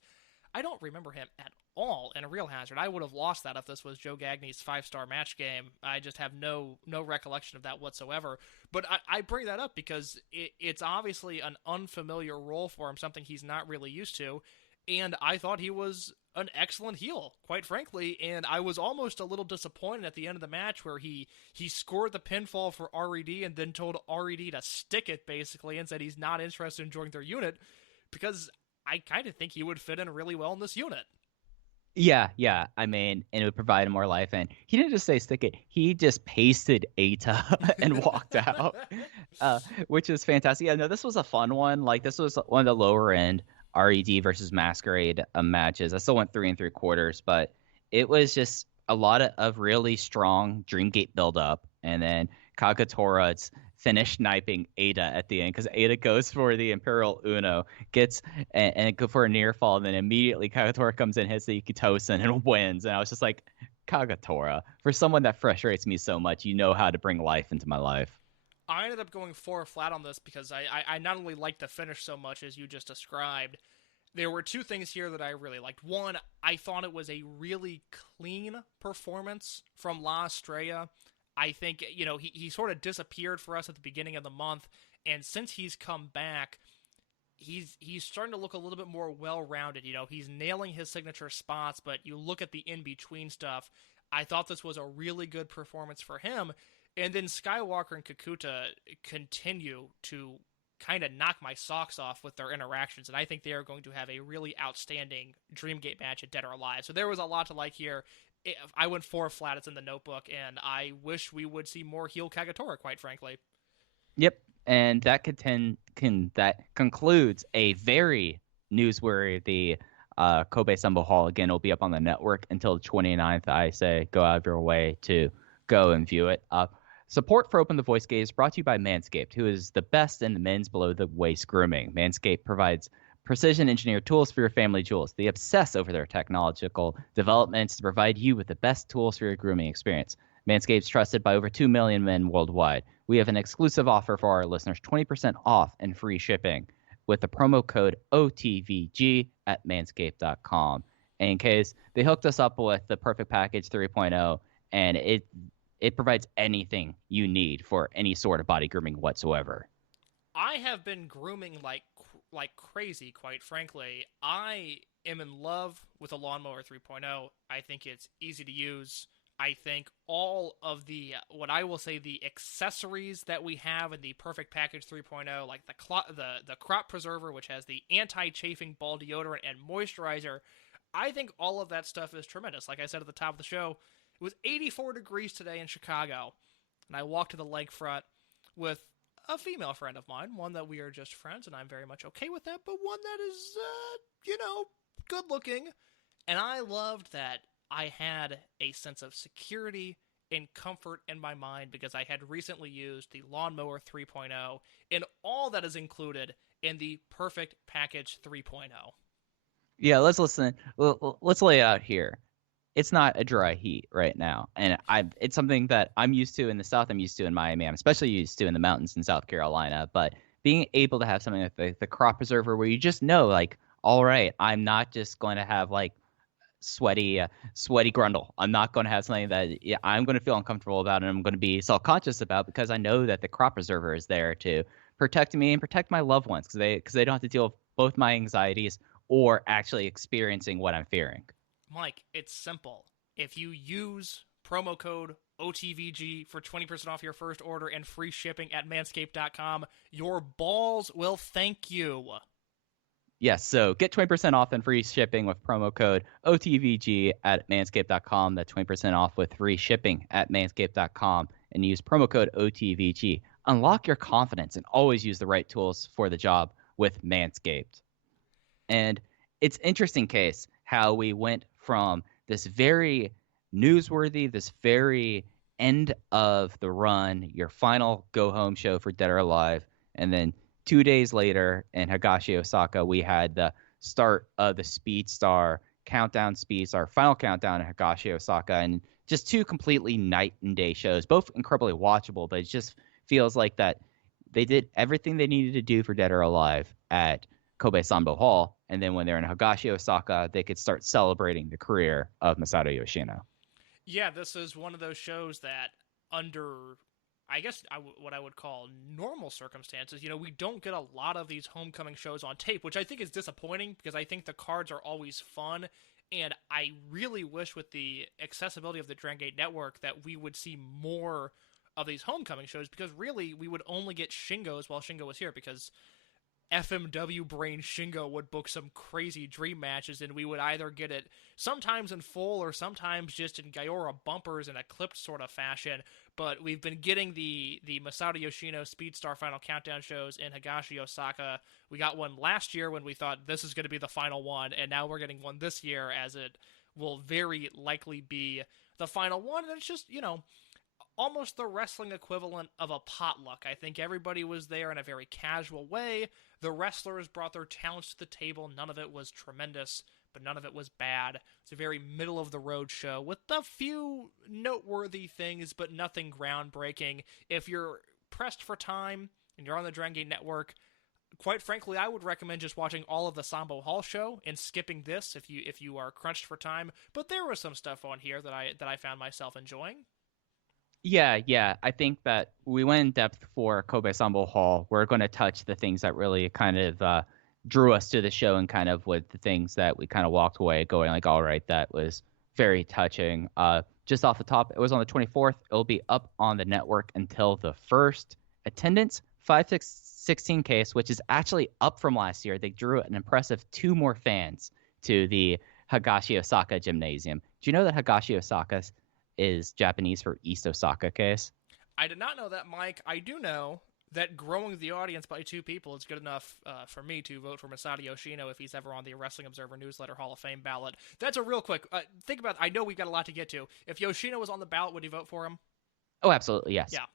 I don't remember him at all in a Real Hazard. I would have lost that if this was Joe Gagne's 5-star match game. I just have no recollection of that whatsoever. But I bring that up because it's obviously an unfamiliar role for him, something he's not really used to. And I thought he was an excellent heel, quite frankly. And I was almost a little disappointed at the end of the match where he scored the pinfall for RED and then told RED to stick it, basically, and said he's not interested in joining their unit because I kind of think he would fit in really well in this unit. Yeah. I mean, and it would provide him more life. And he didn't just say stick it. He just pasted Eita and walked out, which is fantastic. Yeah, no, this was a fun one. Like, this was one of the lower end RED versus Masquerade matches. I still went 3 3/4, but it was just a lot of really strong Dreamgate build-up. And then Kagatora's finish sniping Eita at the end because Eita goes for the Imperial Uno, gets and go for a near fall, and then immediately Kagatora comes in, hits the Ikitosen, and wins. And I was just like, Kagatora, for someone that frustrates me so much, you know how to bring life into my life. I ended up going 4 flat on this because I not only liked the finish so much as you just described, there were 2 things here that I really liked. One, I thought it was a really clean performance from La Estrella. I think, he sort of disappeared for us at the beginning of the month, and since he's come back, he's starting to look a little bit more well-rounded. He's nailing his signature spots, but you look at the in-between stuff, I thought this was a really good performance for him. And then Skywalker and Kakuta continue to kind of knock my socks off with their interactions, and I think they are going to have a really outstanding Dreamgate match at Dead or Alive. So there was a lot to like here. I went 4 flat. It's in the notebook, and I wish we would see more heel Kagatora, quite frankly. Yep, and that that concludes a very newsworthy Kobe Sanbo Hall. Again, it'll be up on the network until the 29th. I say go out of your way to go and view it. Support for Open the Voice Gate is brought to you by Manscaped, who is the best in the men's below-the-waist grooming. Manscaped provides precision-engineered tools for your family jewels. They obsess over their technological developments to provide you with the best tools for your grooming experience. Manscaped is trusted by over 2 million men worldwide. We have an exclusive offer for our listeners, 20% off and free shipping with the promo code OTVG at manscaped.com. in case they hooked us up with the Perfect Package 3.0, and it provides anything you need for any sort of body grooming whatsoever. I have been grooming like crazy, quite frankly. I am in love with a lawnmower 3.0. I think it's easy to use. I think all of the what I will say the accessories that we have in the Perfect Package 3.0, like the crop preserver, which has the anti-chafing ball deodorant and moisturizer, I think all of that stuff is tremendous. Like I said at the top of the show, it was 84 degrees today in Chicago, and I walked to the lakefront with a female friend of mine, one that we are just friends, and I'm very much okay with that, but one that is, good looking. And I loved that I had a sense of security and comfort in my mind because I had recently used the Lawnmower 3.0 and all that is included in the Perfect Package 3.0. Yeah, let's listen. Let's lay it out here. It's not a dry heat right now, and it's something that I'm used to in the South. I'm used to in Miami. I'm especially used to in the mountains in South Carolina. But being able to have something like the crop preserver, where you just know, like, all right, I'm not just going to have like sweaty grundle. I'm not going to have something that I'm going to feel uncomfortable about, and I'm going to be self-conscious about because I know that the crop preserver is there to protect me and protect my loved ones because they don't have to deal with both my anxieties or actually experiencing what I'm fearing. Mike, it's simple. If you use promo code OTVG for 20% off your first order and free shipping at manscaped.com, your balls will thank you. Yes, so get 20% off and free shipping with promo code OTVG at manscaped.com. That's 20% off with free shipping at manscaped.com and use promo code OTVG. Unlock your confidence and always use the right tools for the job with Manscaped. And it's interesting case how we went from this very newsworthy, this very end of the run, your final go home show for Dead or Alive, and then 2 days later in Higashiosaka, we had the start of the Speedstar Countdown, Speedstar final countdown in Higashiosaka, and just two completely night and day shows, both incredibly watchable, but it just feels like that they did everything they needed to do for Dead or Alive at Kobe Sanbo Hall, and then when they're in Higashiosaka, they could start celebrating the career of Masato Yoshino. Yeah, this is one of those shows that under, I guess, what I would call normal circumstances, we don't get a lot of these homecoming shows on tape, which I think is disappointing because I think the cards are always fun, and I really wish with the accessibility of the Dragongate network that we would see more of these homecoming shows because really we would only get Shingo's while Shingo was here because FMW brain Shingo would book some crazy dream matches, and we would either get it sometimes in full or sometimes just in Gaiora bumpers in a clipped sort of fashion. But we've been getting the Masato Yoshino Speedstar Final Countdown shows in Higashiosaka. We got one last year when we thought this is going to be the final one, and now we're getting one this year as it will very likely be the final one. And it's just, almost the wrestling equivalent of a potluck. I think everybody was there in a very casual way. The wrestlers brought their talents to the table. None of it was tremendous, but none of it was bad. It's a very middle-of-the-road show with a few noteworthy things, but nothing groundbreaking. If you're pressed for time and you're on the Dragongate Network, quite frankly, I would recommend just watching all of the Sambo Hall show and skipping this if you are crunched for time. But there was some stuff on here that I found myself enjoying. Yeah. I think that we went in depth for Kobe Sanbo Hall. We're going to touch the things that really kind of drew us to the show and kind of with the things that we kind of walked away going like, all right, that was very touching. Just off the top, it was on the 24th. It'll be up on the network until the 1st. Attendance, 516 case, which is actually up from last year. They drew an impressive 2 more fans to the Higashiosaka Gymnasium. Do you know that Higashiosaka is Japanese for East Osaka case? I did not know that, Mike. I do know that growing the audience by 2 people is good enough for me to vote for Masato Yoshino if he's ever on the Wrestling Observer Newsletter Hall of Fame ballot. That's a real quick. Think about. I know we've got a lot to get to. If Yoshino was on the ballot, would you vote for him? Oh, absolutely, yes. Yeah,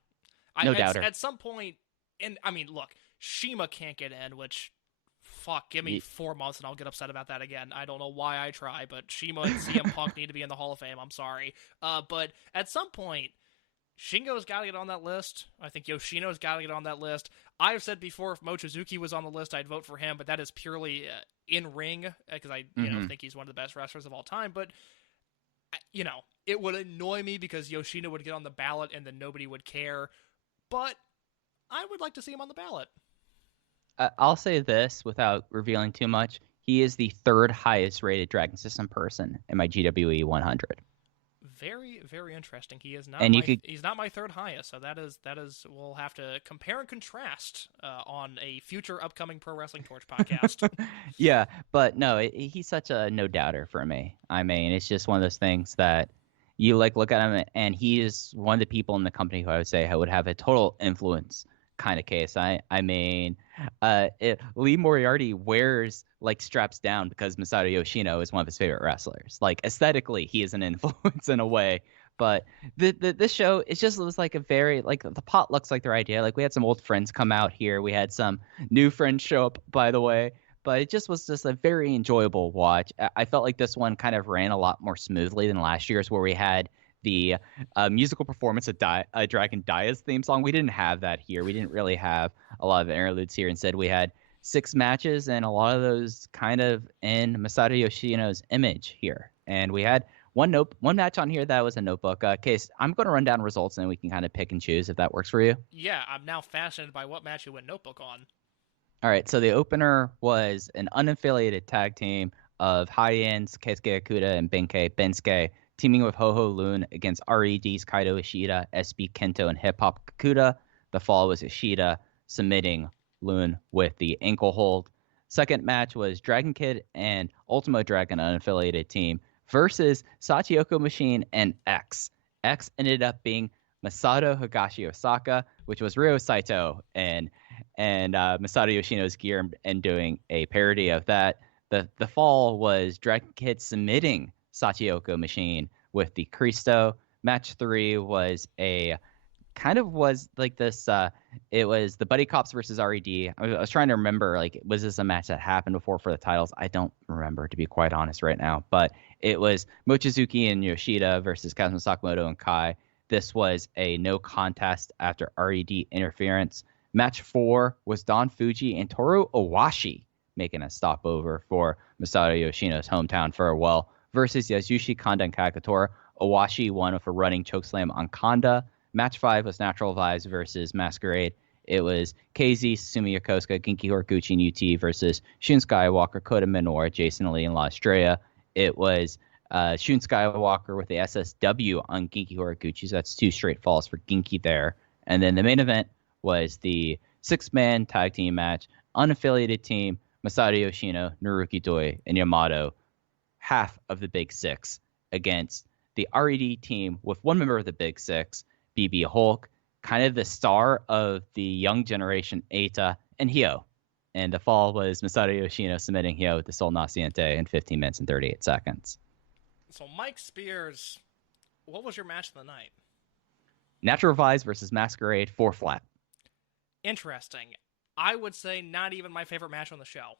no doubt. At some point, and I mean, look, Shima can't get in, which. Fuck, give me 4 months and I'll get upset about that again. I don't know why I try, but Shima and CM Punk need to be in the Hall of Fame. I'm sorry. But at some point, Shingo's got to get on that list. I think Yoshino's got to get on that list. I've said before, if Mochizuki was on the list, I'd vote for him, but that is purely in ring, because I Mm-hmm. think he's one of the best wrestlers of all time. But it would annoy me because Yoshino would get on the ballot and then nobody would care. But I would like to see him on the ballot. I'll say this without revealing too much. He is the third highest rated Dragon System person in my GWE 100. Very, very interesting. He is not And you my could, he's not my third highest, so that is we'll have to compare and contrast on a future upcoming Pro Wrestling Torch podcast. yeah, but no, he's such a no doubter for me. I mean, it's just one of those things that you like look at him, and he is one of the people in the company who I would say would have a total influence kind of case. I mean, Lee Moriarty wears like straps down because Masato Yoshino is one of his favorite wrestlers. Like aesthetically, he is an influence in a way. But this show, it was like a very like the pot looks like their idea. Like we had some old friends come out here. We had some new friends show up, by the way. But it just was just a very enjoyable watch. I felt like this one kind of ran a lot more smoothly than last year's, where we had the musical performance of Dragon Dia's theme song. We didn't have that here. We didn't really have a lot of interludes here. Instead, we had 6 matches, and a lot of those kind of in Masato Yoshino's image here. And we had one match on here that was a notebook. Case, I'm going to run down results, and we can kind of pick and choose if that works for you. Yeah, I'm now fascinated by what match you went notebook on. All right, so the opener was an unaffiliated tag team of High-Ends, Keisuke Okuda and Benkei Bensuke, teaming with Ho-Ho Loon against RED's Kaito Ishida, SB Kento, and Hip Hop Kakuta. The fall was Ishida submitting Loon with the ankle hold. Second match was Dragon Kid and Ultimo Dragon, unaffiliated team, versus Sachiyoko Machine and X. X ended up being Masato Higashiosaka, which was Ryo Saito and Masato Yoshino's gear, and doing a parody of that. The fall was Dragon Kid submitting Sachiyoko Machine with the Cristo. Match 3 was a kind of was like this. It was the Buddy Cops versus RED. I was trying to remember, like, was this a match that happened before for the titles? I don't remember, to be quite honest right now. But it was Mochizuki and Yoshida versus Kazuma Sakamoto and Kai. This was a no contest after RED interference. Match 4 was Don Fuji and Toru Owashi making a stopover for Masato Yoshino's hometown farewell versus Yasushi Kanda and Kagetora. Owashi won with a running chokeslam on Kanda. Match 5 was Natural Vibes versus Masquerade. It was KZ, Sumi Yokosuka, Genki Horiguchi, and UT versus Shun Skywalker, Kota Minoura, Jason Lee, and La Estrella. It was Shun Skywalker with the SSW on Genki Horiguchi. So that's 2 straight falls for Genki there. And then the main event was the 6-man tag team match, unaffiliated team, Masato Yoshino, Naruki Doi, and Yamato, half of the Big Six, against the RED team with one member of the Big Six, BB Hulk, kind of the star of the young generation, Eita, and Hyo. And the fall was Masato Yoshino submitting Hyo with the Sol Naciente in 15 minutes and 38 seconds. So Mike Spears, what was your match of the night? Natural Vibes versus Masquerade, 4 flat. Interesting. I would say not even my favorite match on the show.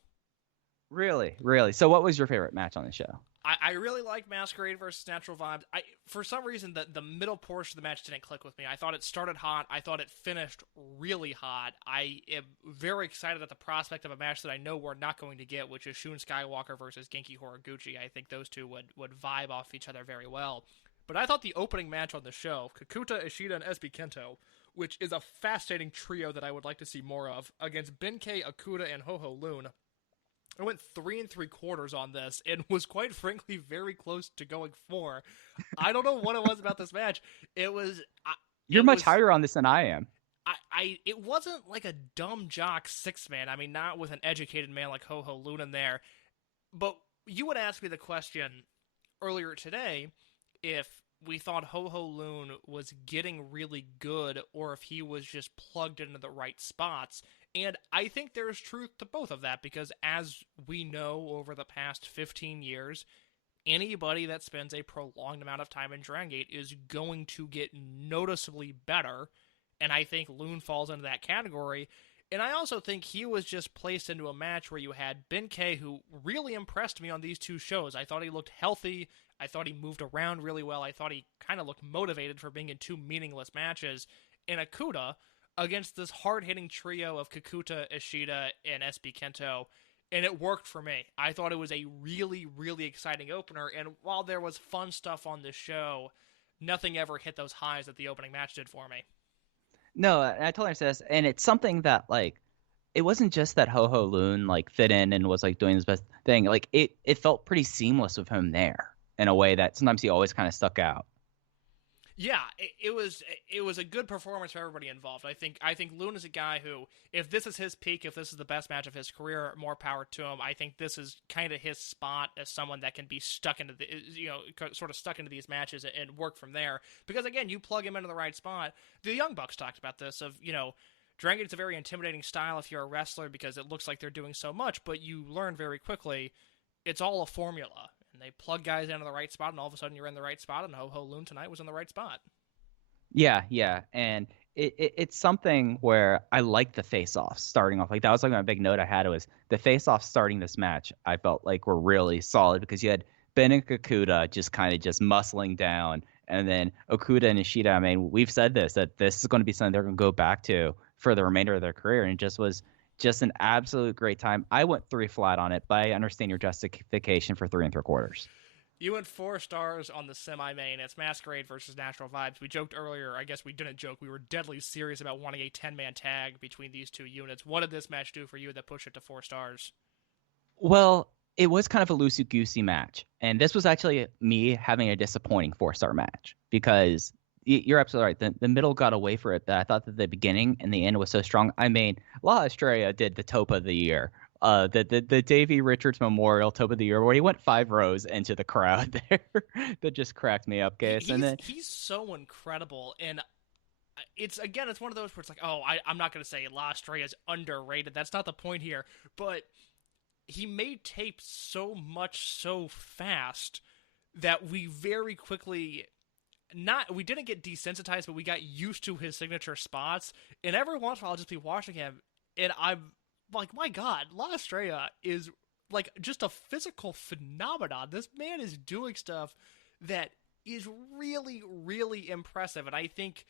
Really? Really? So what was your favorite match on the show? I really liked Masquerade versus Natural Vibes. For some reason, the middle portion of the match didn't click with me. I thought it started hot. I thought it finished really hot. I am very excited at the prospect of a match that I know we're not going to get, which is Shun Skywalker versus Genki Horiguchi. I think those two would vibe off each other very well. But I thought the opening match on the show, Kakuta, Ishida, and SB Kento, which is a fascinating trio that I would like to see more of, against Benkei, Okuda, and Ho-Ho Loon. I went 3 3/4 on this and was quite frankly very close to going 4. I don't know what it was about this match. You're much higher on this than I am. It wasn't like a dumb jock 6-man. I mean, not with an educated man like Ho-Ho Loon in there. But you would ask me the question earlier today if we thought Ho-Ho Loon was getting really good or if he was just plugged into the right spots. And I think there's truth to both of that, because as we know over the past 15 years, anybody that spends a prolonged amount of time in Dragongate is going to get noticeably better, and I think Loon falls into that category. And I also think he was just placed into a match where you had Benkei, who really impressed me on these 2 shows. I thought he looked healthy. I thought he moved around really well. I thought he kind of looked motivated for being in 2 meaningless matches. And Okuda, against this hard-hitting trio of Kakuta, Ishida, and SB Kento, and it worked for me. I thought it was a really, really exciting opener, and while there was fun stuff on this show, nothing ever hit those highs that the opening match did for me. No, I totally understand this, and it's something that like it wasn't just that Ho Ho Loon like fit in and was like doing his best thing. Like it felt pretty seamless with him there in a way that sometimes he always kind of stuck out. Yeah, it was a good performance for everybody involved. I think Loon is a guy who, if this is his peak, if this is the best match of his career, more power to him. I think this is kind of his spot as someone that can be stuck into the sort of stuck into these matches and work from there. Because again, you plug him into the right spot. The Young Bucks talked about this of Dragon Gate's a very intimidating style if you're a wrestler because it looks like they're doing so much, but you learn very quickly it's all a formula. And they plug guys into the right spot, and all of a sudden you're in the right spot, and Ho Ho Loon tonight was in the right spot. Yeah, yeah, and it's something where I like the face-offs starting off. Like that was like my big note I had was the face-offs starting this match. I felt like were really solid because you had Ben and Kakuta just kind of just muscling down, and then Okuda and Ishida. I mean, we've said this that this is going to be something they're going to go back to for the remainder of their career, and it just was just an absolute great time. I went 3 flat on it, but I understand your justification for 3 3/4. You went 4 stars on the semi-main. It's Masquerade versus Natural Vibes. We joked earlier, I guess we didn't joke, we were deadly serious about wanting a 10-man tag between these two units. What did this match do for you that pushed it to 4 stars? Well, it was kind of a loosey goosey match, and this was actually me having a disappointing 4-star match because you're absolutely right. The middle got away for it, but I thought that the beginning and the end was so strong. I mean, La Estrella did the Tope of the Year, the Davey Richards Memorial Tope of the Year, where he went 5 rows into the crowd there. That just cracked me up, guys. And then He's so incredible, and it's one of those where it's like, oh, I'm not going to say La Estrella is underrated. That's not the point here, but he made tape so much so fast that we very quickly we didn't get desensitized, but we got used to his signature spots. And every once in a while, I'll just be watching him, and I'm like, my God, La Estrella is like just a physical phenomenon. This man is doing stuff that is really, really impressive. And I think,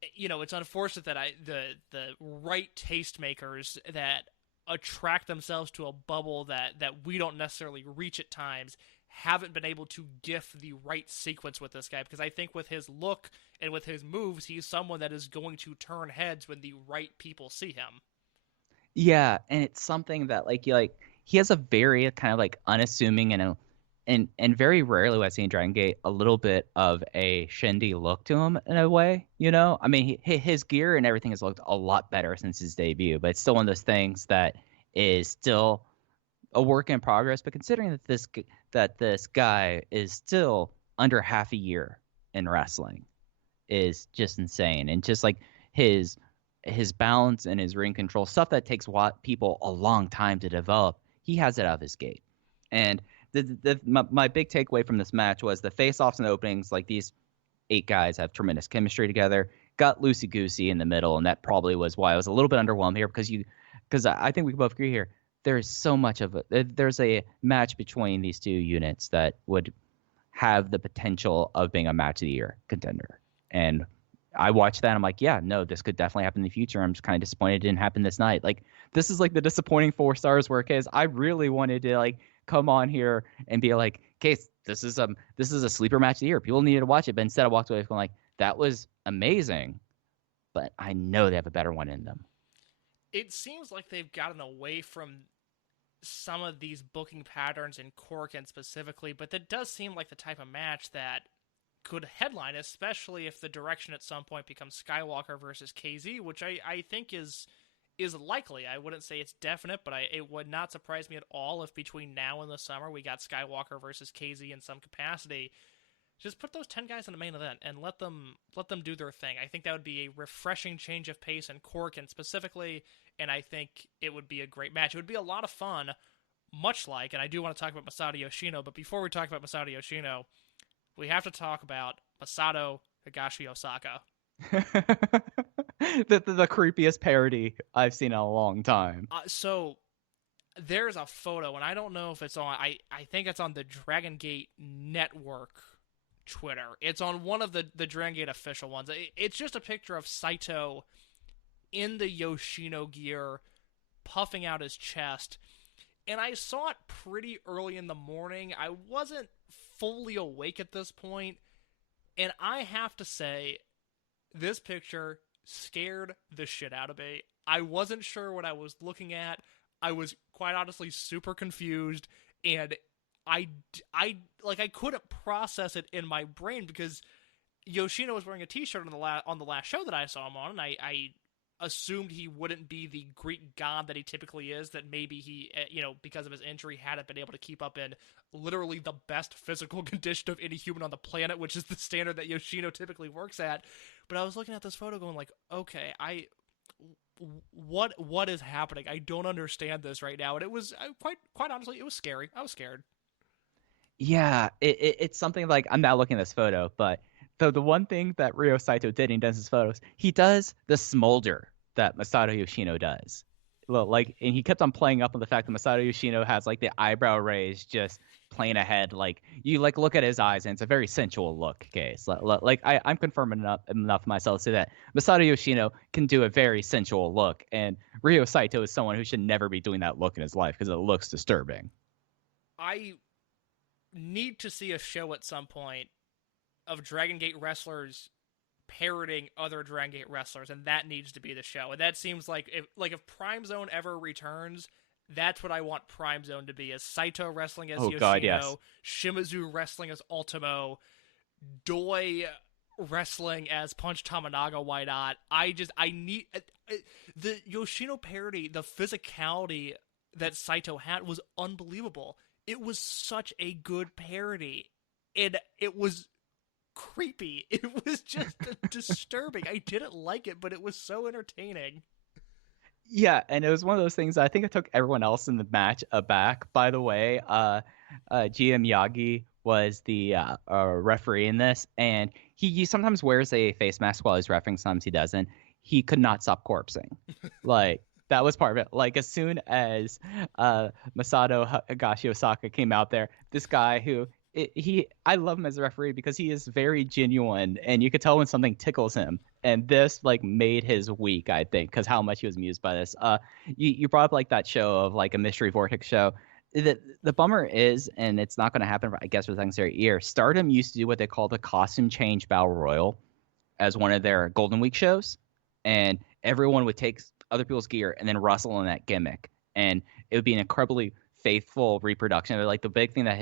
it's unfortunate that the right tastemakers that attract themselves to a bubble that we don't necessarily reach at times haven't been able to gift the right sequence with this guy, because I think with his look and with his moves, he's someone that is going to turn heads when the right people see him. yeah, and it's something that he has a very kind of like unassuming and very rarely when I see in Dragon Gate a little bit of a shindy look to him in a way. I mean, his gear and everything has looked a lot better since his debut, but it's still one of those things that is still a work in progress. But considering that this guy is still under half a year in wrestling is just insane, and just like his balance and his ring control stuff that takes people a long time to develop, he has it out of his gate. And my big takeaway from this match was the face-offs and openings. Like these 8 guys have tremendous chemistry together. Got loosey goosey in the middle, and that probably was why I was a little bit underwhelmed here because I think we can both agree here. There's so much of it. There's a match between these two units that would have the potential of being a match of the year contender. And I watched that and I'm like, yeah, no, this could definitely happen in the future. I'm just kind of disappointed it didn't happen this night. Like this is like the disappointing 4 stars where I really wanted to like come on here and be like, Case, this is a sleeper match of the year. People needed to watch it, but instead I walked away going like, that was amazing, but I know they have a better one in them. It seems like they've gotten away from some of these booking patterns in Corkin specifically, but that does seem like the type of match that could headline, especially if the direction at some point becomes Skywalker versus KZ, which I think is likely. I wouldn't say it's definite, but it would not surprise me at all if between now and the summer we got Skywalker versus KZ in some capacity. Just put those 10 guys in the main event and let them do their thing. I think that would be a refreshing change of pace in Corkin specifically, and I think it would be a great match. It would be a lot of fun, much like, and I do want to talk about Masato Yoshino, but before we talk about Masato Yoshino, we have to talk about Masato Higashiosaka. the creepiest parody I've seen in a long time. So there's a photo, and I don't know if it's on, I think it's on the Dragongate network Twitter. It's on one of the Dragongate official ones. It's just a picture of Saito in the Yoshino gear, puffing out his chest, and I saw it pretty early in the morning. I wasn't fully awake at this point, and I have to say, this picture scared the shit out of me. I wasn't sure what I was looking at. I was quite honestly super confused, and I couldn't process it in my brain because Yoshino was wearing a T-shirt on the last show that I saw him on, and I assumed he wouldn't be the Greek god that he typically is. That maybe he, because of his injury, hadn't been able to keep up in literally the best physical condition of any human on the planet, which is the standard that Yoshino typically works at. But I was looking at this photo, going like, okay, what is happening? I don't understand this right now, and it was quite honestly, it was scary. I was scared. Yeah, it's something like I'm not looking at this photo, but the one thing that Ryo Saito did in does his photos, he does the smolder that Masato Yoshino does. Like, and he kept on playing up on the fact that Masato Yoshino has like the eyebrow raised, just plain ahead. Like you like look at his eyes, and it's a very sensual look. Case like I'm confirming enough myself to say that Masato Yoshino can do a very sensual look, and Ryo Saito is someone who should never be doing that look in his life because it looks disturbing. I need to see a show at some point of Dragongate wrestlers parroting other Dragongate wrestlers, and that needs to be the show. And that seems like if Prime Zone ever returns, that's what I want Prime Zone to be: is Saito wrestling as Yoshino, God, yes. Shimizu wrestling as Ultimo, Doi wrestling as Punch Tamanaga. Why not? I need the Yoshino parody. The physicality that Saito had was unbelievable. It was such a good parody, and it was creepy. It was just disturbing. I didn't like it, but it was so entertaining. Yeah, and it was one of those things I think it took everyone else in the match aback. By the way, GM Yagi was the referee in this, and he sometimes wears a face mask while he's refereeing, sometimes he doesn't. He could not stop corpsing. Like, that was part of it. Like, as soon as Masato Higashiosaka came out there, this guy who I love him as a referee because he is very genuine, and you could tell when something tickles him. And this like made his week, I think, because how much he was amused by this. You brought up like that show of like a mystery vortex show. The bummer is, and it's not going to happen, I guess, for the next year. Stardom used to do what they call the costume change battle royal as one of their Golden Week shows, and everyone would take other people's gear and then wrestle in that gimmick, and it would be an incredibly faithful reproduction. Like the big thing that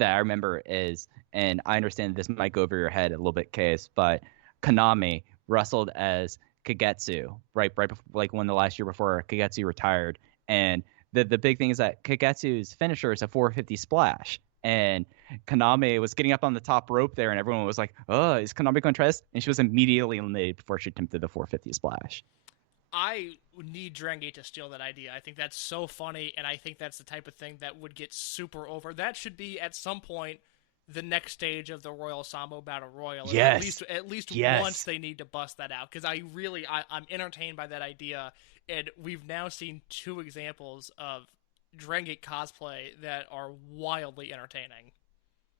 I remember is, and I understand this might go over your head a little bit, Case, but Konami wrestled as Kagetsu right before, like when the last year before Kagetsu retired, and the big thing is that Kagetsu's finisher is a 450 splash, and Konami was getting up on the top rope there, and everyone was like, "Oh, is Konami going to try this?" And she was immediately eliminated before she attempted the 450 splash. I need Dragongate to steal that idea. I think that's so funny, and I think that's the type of thing that would get super over. That should be at some point the next stage of the Royal Sambo Battle Royal. Yes. At least Yes. once they need to bust that out, because I'm entertained by that idea, and we've now seen two examples of Dragongate cosplay that are wildly entertaining.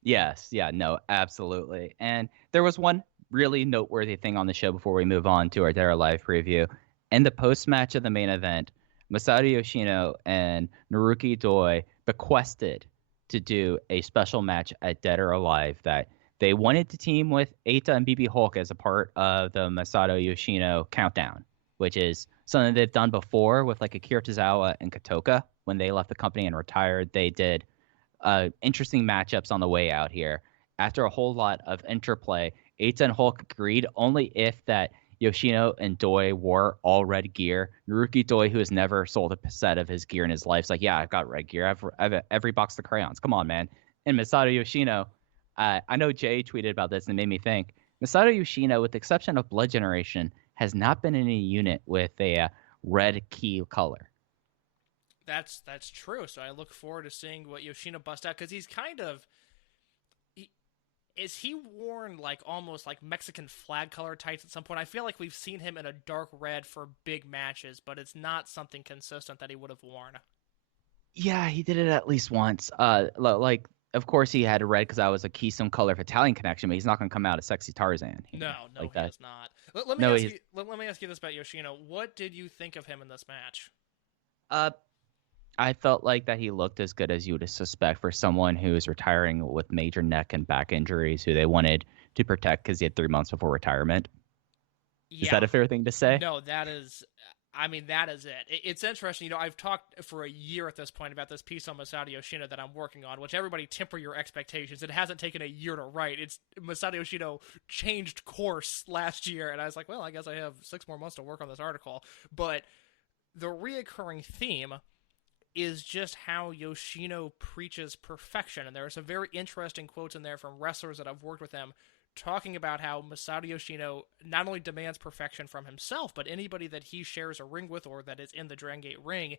Yes, yeah, no, absolutely. And there was one really noteworthy thing on the show before we move on to our Dare Live preview. In the post-match of the main event, Masato Yoshino and Naruki Doi bequested to do a special match at Dead or Alive that they wanted to team with Eita and BB Hulk as a part of the Masato Yoshino Countdown, which is something they've done before with like Akira Tozawa and Kotoka. When they left the company and retired, they did interesting matchups on the way out here. After a whole lot of interplay, Eita and Hulk agreed only if that Yoshino and Doi wore all red gear. Naruki Doi, who has never sold a set of his gear in his life, is like, yeah, I've got red gear. I've every box of crayons. Come on, man. And Masato Yoshino, I know Jay tweeted about this and it made me think. Masato Yoshino, with the exception of Blood Generation, has not been in a unit with a red key color. That's true. So I look forward to seeing what Yoshino bust out, because he's kind of... Is he worn like almost like Mexican flag color tights at some point? I feel like we've seen him in a dark red for big matches, but it's not something consistent that he would have worn. Yeah, he did it at least once. Like, of course he had red because I was a Keystone color of Italian Connection, but he's not going to come out as sexy Tarzan. No, like he that. is not. Let me ask you this about Yoshino. What did you think of him in this match? Uh, I felt like that he looked as good as you would suspect for someone who is retiring with major neck and back injuries, who they wanted to protect because he had 3 months before retirement. Is Yeah, that a fair thing to say? no, that is. I mean, that is it. It's interesting. I've talked for a year at this point about this piece on Masato Yoshino that I'm working on, which everybody temper your expectations. It hasn't taken a year to write. It's Masato Yoshino changed course last year, and I was like, well, I guess I have 6 more months to work on this article. But the reoccurring theme is just how Yoshino preaches perfection. And there are some very interesting quotes in there from wrestlers that I've worked with him talking about how Masato Yoshino not only demands perfection from himself, but anybody that he shares a ring with or that is in the Dragongate ring,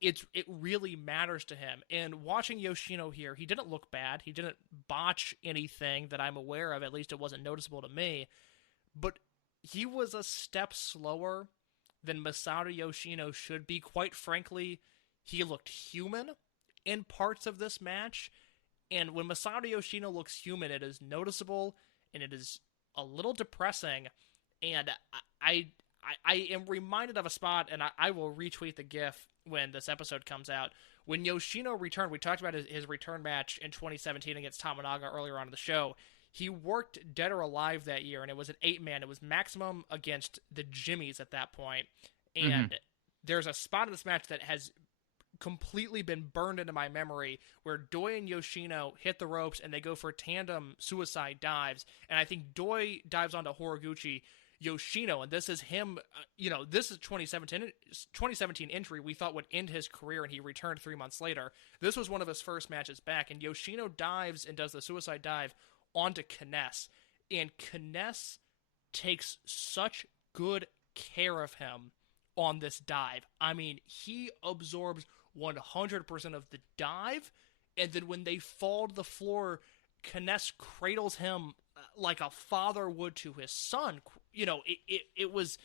it really matters to him. And watching Yoshino here, he didn't look bad. He didn't botch anything that I'm aware of. At least it wasn't noticeable to me. But he was a step slower than Masato Yoshino should be. Quite frankly, he looked human in parts of this match. And when Masato Yoshino looks human, it is noticeable and it is a little depressing. And I am reminded of a spot, and I will retweet the GIF when this episode comes out. When Yoshino returned, we talked about his return match in 2017 against Tamanaga earlier on in the show. He worked Dead or Alive that year, and it was an 8-man. It was Maximum against the Jimmies at that point. And there's a spot in this match that has completely been burned into my memory where Doi and Yoshino hit the ropes and they go for tandem suicide dives. And I think Doi dives onto Horiguchi. Yoshino, and this is him, this is 2017 injury we thought would end his career, and he returned 3 months later. This was one of his first matches back, and Yoshino dives and does the suicide dive onto Kness, and Kness takes such good care of him on this dive. I mean, he absorbs 100% of the dive, and then when they fall to the floor, Kness cradles him like a father would to his son. It was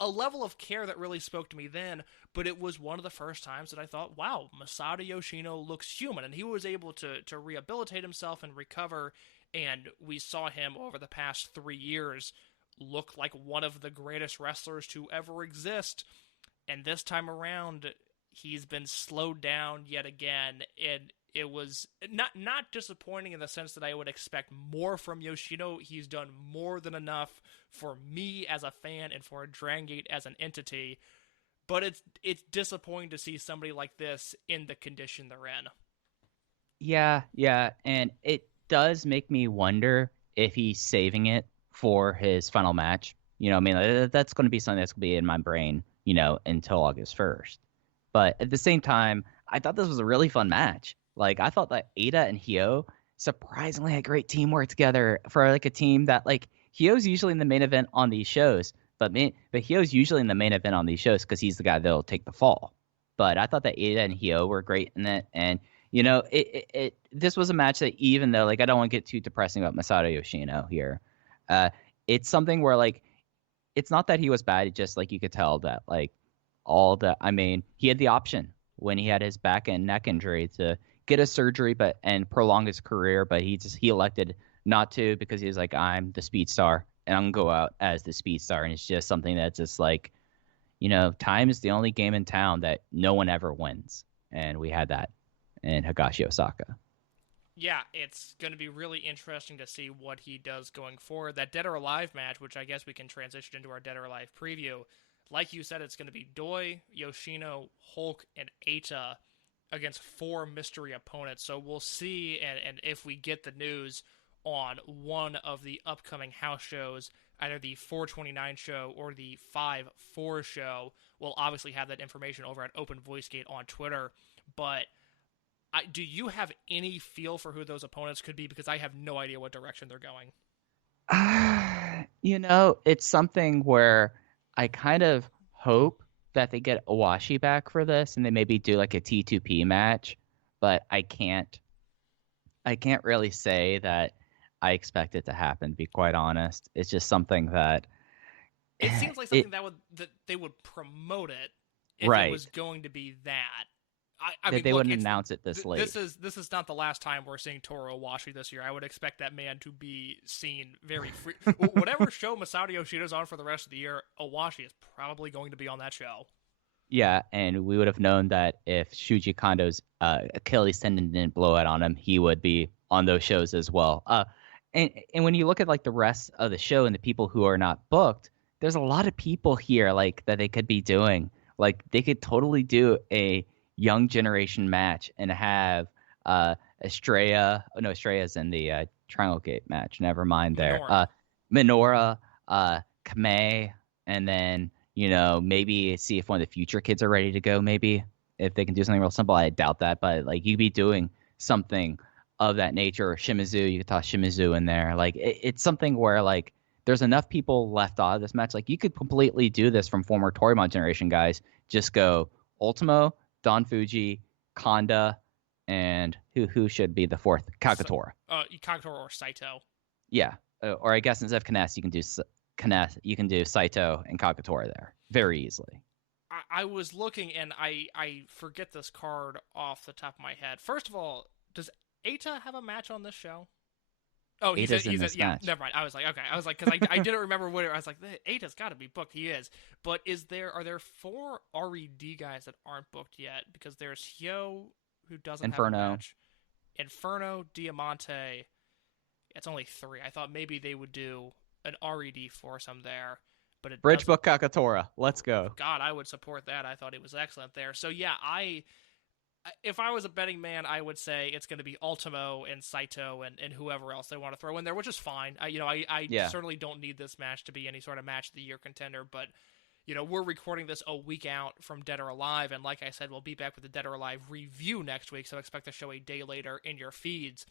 a level of care that really spoke to me then, but it was one of the first times that I thought, wow, Masato Yoshino looks human, and he was able to rehabilitate himself and recover, and we saw him over the past 3 years look like one of the greatest wrestlers to ever exist, and this time around, he's been slowed down yet again, and it was not disappointing in the sense that I would expect more from Yoshino. He's done more than enough for me as a fan and for Dragongate as an entity. But it's disappointing to see somebody like this in the condition they're in. Yeah, and it does make me wonder if he's saving it for his final match. I mean, that's going to be something that's going to be in my brain, until August 1st. But at the same time, I thought this was a really fun match. Like, I thought that Ada and Hyo surprisingly had great teamwork together for like a team that Hyo's usually in the main event on these shows, but Hyo's usually in the main event on these shows because he's the guy that'll take the fall. But I thought that Ada and Hyo were great in it, and this was a match that, even though I don't want to get too depressing about Masato Yoshino here, it's something where it's not that he was bad, it's just you could tell that he had the option when he had his back and neck injury to get a surgery and prolong his career, but he elected not to because he was like, I'm the Speedstar and I'm gonna go out as the Speedstar, and it's just something that's just time is the only game in town that no one ever wins, and we had that in Higashiosaka. Yeah, it's going to be really interesting to see what he does going forward. That Dead or Alive match, which I guess we can transition into our Dead or Alive preview, like you said, it's going to be Doi, Yoshino, Hulk, and Eita against 4 mystery opponents. So we'll see, and if we get the news on one of the upcoming house shows, either the 429 show or the 5-4 show, we'll obviously have that information over at Open VoiceGate on Twitter. But do you have any feel for who those opponents could be? Because I have no idea what direction they're going. It's something where I kind of hope that they get Owashi back for this and they maybe do a T2P match, but I can't really say that I expect it to happen, to be quite honest. It's just something that it seems like something that they would promote it if right. It was going to be that. I mean, they wouldn't announce it this late. This is not the last time we're seeing Toru Owashi this year. I would expect that man to be seen very free. Whatever show Masato Yoshino's on for the rest of the year, Owashi is probably going to be on that show. Yeah, and we would have known that if Shuji Kondo's Achilles tendon didn't blow out on him, he would be on those shows as well. And when you look at like the rest of the show and the people who are not booked, there's a lot of people here like that they could be doing. Like they could totally do a young generation match and have Estrella. Oh no, Estrella's in the Dragongate match. Never mind there. Minora. Minora, Kamei, and then maybe see if one of the future kids are ready to go. Maybe if they can do something real simple. I doubt that, but like you'd be doing something of that nature. Or Shimizu, you could toss Shimizu in there. Like it's something where like there's enough people left out of this match. Like you could completely do this from former Torimon generation guys. Just go Ultimo, Don Fuji, Kanda, and who should be the fourth? Kagetora. Kagetora or Saito. Yeah, or I guess instead of Kness, you can do you can do Saito and Kagetora there very easily. I was looking, and I forget this card off the top of my head. First of all, does Eita have a match on this show? Oh, he's in this match. Never mind. I was like, okay. I was like, because I didn't remember what I was like. Eita's got to be booked. He is. But are there 4 RED guys that aren't booked yet? Because there's Hyo, who doesn't Inferno. have a match. Inferno, Diamante. It's only 3. I thought maybe they would do an RED foursome there, but it Bridge book Kagetora. Let's go. God, I would support that. I thought he was excellent there. So yeah, if I was a betting man, I would say it's going to be Ultimo and Saito and whoever else they want to throw in there, which is fine. I certainly don't need this match to be any sort of match of the year contender, but we're recording this a week out from Dead or Alive, and like I said, we'll be back with the Dead or Alive review next week, so expect the show a day later in your feeds.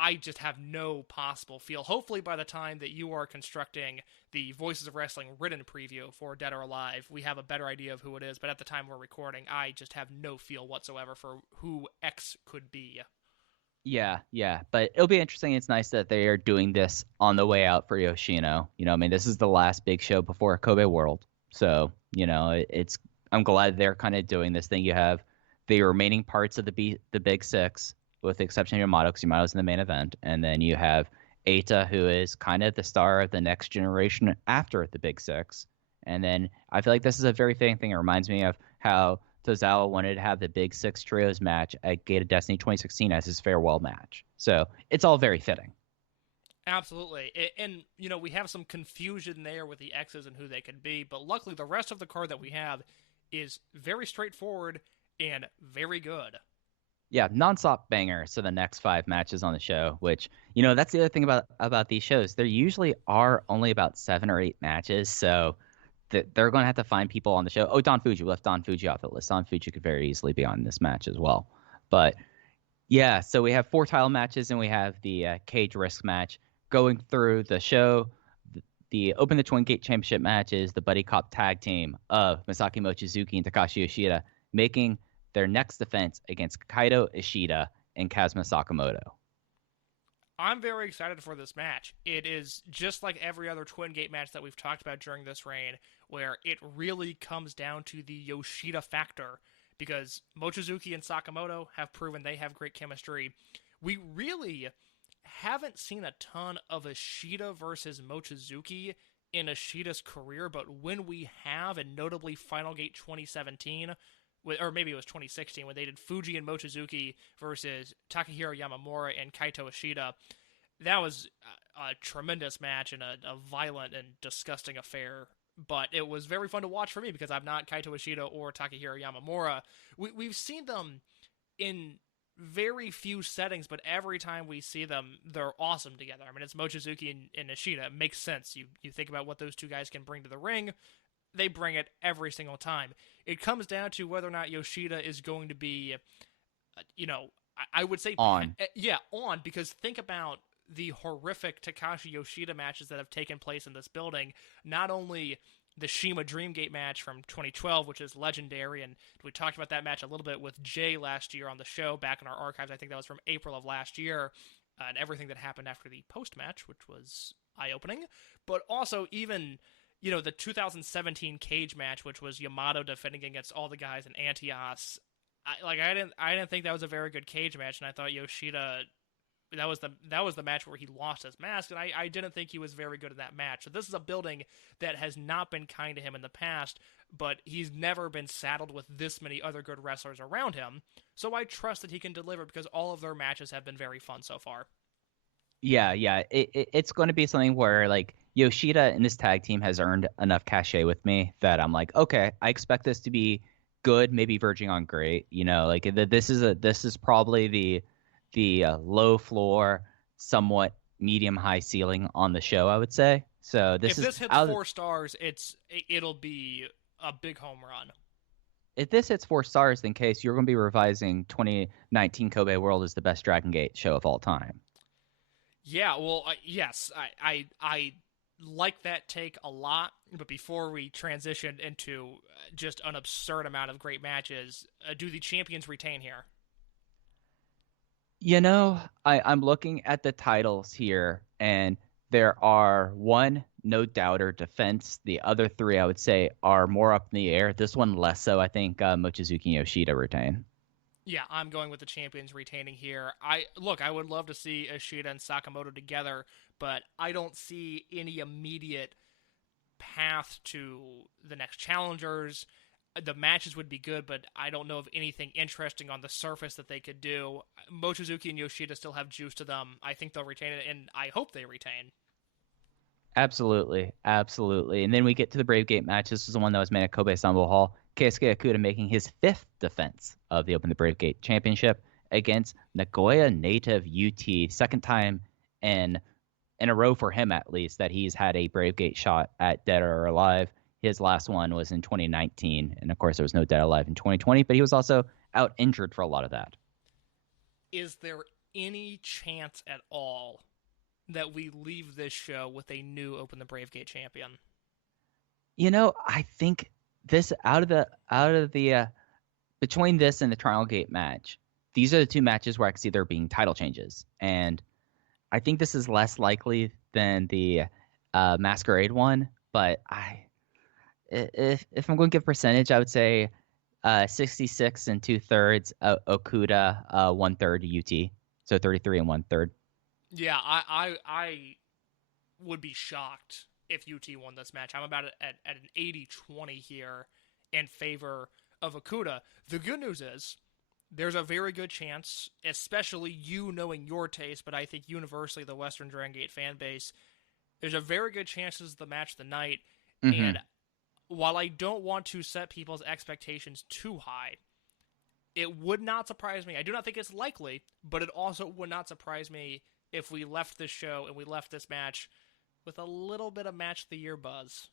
I just have no possible feel. Hopefully by the time that you are constructing the Voices of Wrestling written preview for Dead or Alive, we have a better idea of who it is, but at the time we're recording, I just have no feel whatsoever for who X could be. Yeah, but it'll be interesting. It's nice that they are doing this on the way out for Yoshino. This is the last big show before Kobe World. So, I'm glad they're kind of doing this thing. You have the remaining parts of the Big Six, with the exception of Yamato, because Yamato's in the main event. And then you have Eita, who is kind of the star of the next generation after the Big Six. And then I feel like this is a very fitting thing. It reminds me of how Tozawa wanted to have the Big Six Trios match at Gate of Destiny 2016 as his farewell match. So it's all very fitting. Absolutely. And, we have some confusion there with the X's and who they could be, but luckily the rest of the card that we have is very straightforward and very good. Yeah, nonstop banger. So the next 5 matches on the show, which, that's the other thing about these shows. There usually are only about 7 or 8 matches. So they're going to have to find people on the show. Oh, Don Fuji. We left Don Fuji off the list. Don Fuji could very easily be on this match as well. But yeah, so we have 4 title matches and we have the cage risk match going through the show. The Open the Twin Gate Championship match is the Buddy Cop tag team of Masaki Mochizuki and Takashi Yoshida making their next defense against Kaito Ishida and Kazuma Sakamoto. I'm very excited for this match. It is just like every other Twin Gate match that we've talked about during this reign, where it really comes down to the Yoshida factor, because Mochizuki and Sakamoto have proven they have great chemistry. We really haven't seen a ton of Ishida versus Mochizuki in Ishida's career, but when we have, and notably Final Gate 2017, or maybe it was 2016, when they did Fuji and Mochizuki versus Takahiro Yamamura and Kaito Ishida. That was a tremendous match and a violent and disgusting affair, but it was very fun to watch for me because I'm not Kaito Ishida or Takahiro Yamamura. We've seen them in very few settings, but every time we see them, they're awesome together. I mean, it's Mochizuki and Ishida. It makes sense. You think about what those two guys can bring to the ring. They bring it every single time. It comes down to whether or not Yoshida is going to be, I would say on. On, because think about the horrific Takashi Yoshida matches that have taken place in this building. Not only the Shima Dreamgate match from 2012, which is legendary, and we talked about that match a little bit with Jay last year on the show, back in our archives. I think that was from April of last year, and everything that happened after the post-match, which was eye-opening. But also even the 2017 cage match, which was Yamato defending against all the guys in Antias. I didn't think that was a very good cage match, and I thought Yoshida that was the match where he lost his mask, and I didn't think he was very good in that match. So this is a building that has not been kind to him in the past, but he's never been saddled with this many other good wrestlers around him. So I trust that he can deliver because all of their matches have been very fun so far. Yeah, yeah. It's going to be something where like Yoshida and this tag team has earned enough cachet with me that I'm like, okay, I expect this to be good, maybe verging on great. Like this is probably the low floor, somewhat medium high ceiling on the show, I would say. So If this is this hits out. 4 stars, it'll be a big home run. If this hits 4 stars, then case you're going to be revising 2019 Kobe World as the best Dragon Gate show of all time. Yeah, well, yes, I like that take a lot. But before we transition into just an absurd amount of great matches, do the champions retain here? I'm looking at the titles here, and there are one no doubter defense. The other three, I would say, are more up in the air. This one less so. I think Mochizuki and Yoshida retain. Yeah, I'm going with the champions retaining here. I would love to see Ishida and Sakamoto together, but I don't see any immediate path to the next challengers. The matches would be good, but I don't know of anything interesting on the surface that they could do. Mochizuki and Yoshida still have juice to them. I think they'll retain it, and I hope they retain. Absolutely, absolutely. And then we get to the Brave Gate match. This is the one that was made at Kobe Sanbo Hall. Keisuke Okuda making his fifth defense of the Open the Brave Gate Championship against Nagoya native UT. Second time in in a row for him, at least, that he's had a Brave Gate shot at Dead or Alive. His last one was in 2019, and of course there was no Dead or Alive in 2020, but he was also out injured for a lot of that. Is there any chance at all that we leave this show with a new Open the Brave Gate champion? I think this out of the between this and the Trial Gate match, these are the two matches where I can see there being title changes, and I think this is less likely than the Masquerade one. But if I'm going to give percentage, I would say 66 and 2/3 Okuda, 1/3 UT, so 33 and 1/3. Yeah, I would be shocked if UT won this match. I'm about at an 80-20 here in favor of Okuda. The good news is there's a very good chance, especially you knowing your taste, but I think universally the Western Dragon Gate fan base, there's a very good chance this is the match of the night. Mm-hmm. And while I don't want to set people's expectations too high, it would not surprise me. I do not think it's likely, but it also would not surprise me if we left this show and we left this match with a little bit of match of the year buzz.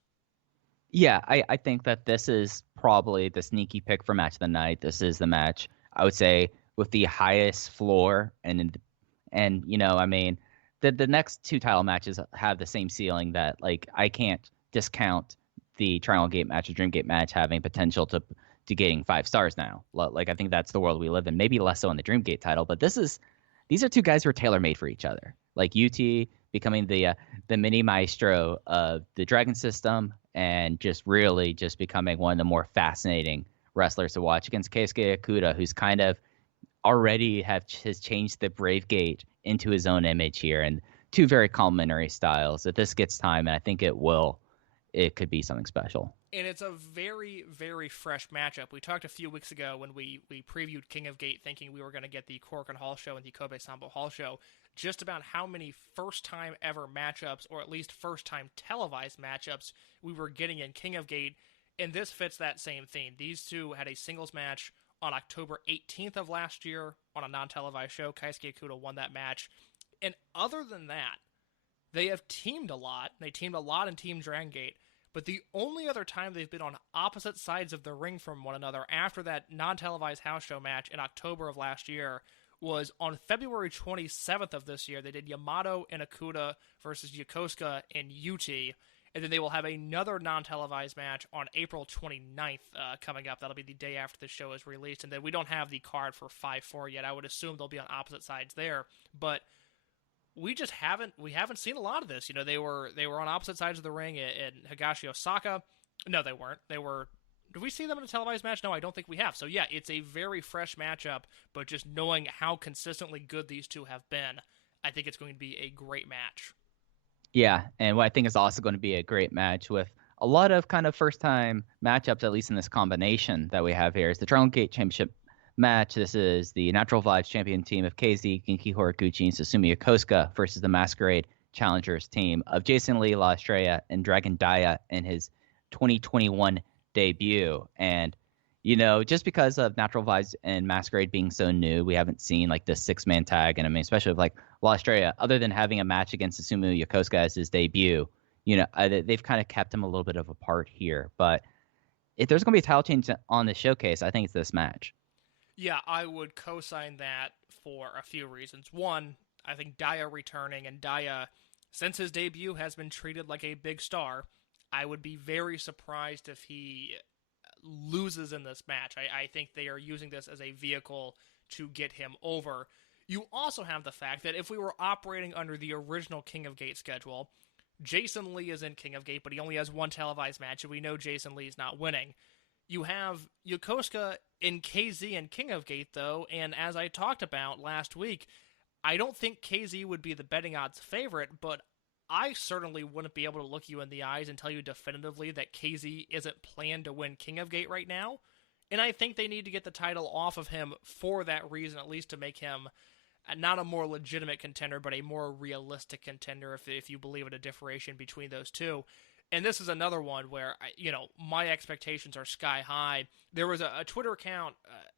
Yeah, I think that this is probably the sneaky pick for match of the night. This is the match I would say with the highest floor, and I mean the next two title matches have the same ceiling that like I can't discount the Triangle Gate match or Dream Gate match having potential to getting 5 stars now. Like I think that's the world we live in. Maybe less so in the Dream Gate title, but these are two guys who are tailor made for each other. Like UT becoming the mini maestro of the Dragon system and just really just becoming one of the more fascinating wrestlers to watch against Keisuke Okuda, who's kind of already has changed the Brave Gate into his own image here, and two very complementary styles. If this gets time, and I think it will, it could be something special. And it's a very, very fresh matchup. We talked a few weeks ago when we previewed King of Gate thinking we were going to get the Korakuen Hall show and the Kobe Sanbo Hall show, just about how many first-time ever matchups, or at least first-time televised matchups, we were getting in King of Gate, and this fits that same theme. These two had a singles match on October 18th of last year on a non-televised show. Keisuke Okuda won that match. And other than that, they have teamed a lot. They teamed a lot in Team Dragon Gate. But the only other time they've been on opposite sides of the ring from one another after that non-televised house show match in October of last year was on February 27th of this year. They did Yamato and Okuda versus Yokosuka and UT. And then they will have another non-televised match on April 29th coming up. That'll be the day after the show is released. And then we don't have the card for 5-4 yet. I would assume they'll be on opposite sides there. But we just haven't seen a lot of this. They were on opposite sides of the ring in Higashiosaka. No, they weren't. Did we see them in a televised match? No, I don't think we have. So yeah, it's a very fresh matchup, but just knowing how consistently good these two have been, I think it's going to be a great match. Yeah, and what I think is also going to be a great match with a lot of kind of first time matchups, at least in this combination that we have here, is the Dragongate Championship match. This is the Natural Vibes champion team of KZ, Genki Horiguchi, and Susumu Yokosuka versus the Masquerade Challengers team of Jason Lee, La Estrella, and Dragon Dia in his 2021 debut. And just because of Natural Vibes and Masquerade being so new, we haven't seen like this 6-man tag. And I mean, especially with like La Estrella, other than having a match against Susumu Yokosuka as his debut, they've kind of kept him a little bit of apart here. But if there's going to be a title change on the showcase, I think it's this match. Yeah, I would co-sign that for a few reasons. One, I think Dia returning, and Dia, since his debut, has been treated like a big star. I would be very surprised if he loses in this match. I think they are using this as a vehicle to get him over. You also have the fact that if we were operating under the original King of Gate schedule, Jason Lee is in King of Gate, but he only has one televised match, and we know Jason Lee is not winning. You have Yokosuka in KZ and King of Gate, though, and as I talked about last week, I don't think KZ would be the betting odds favorite, but I certainly wouldn't be able to look you in the eyes and tell you definitively that KZ isn't planned to win King of Gate right now. And I think they need to get the title off of him for that reason, at least to make him not a more legitimate contender, but a more realistic contender if you believe in a differentiation between those two. And this is another one where, my expectations are sky high. There was a Twitter account,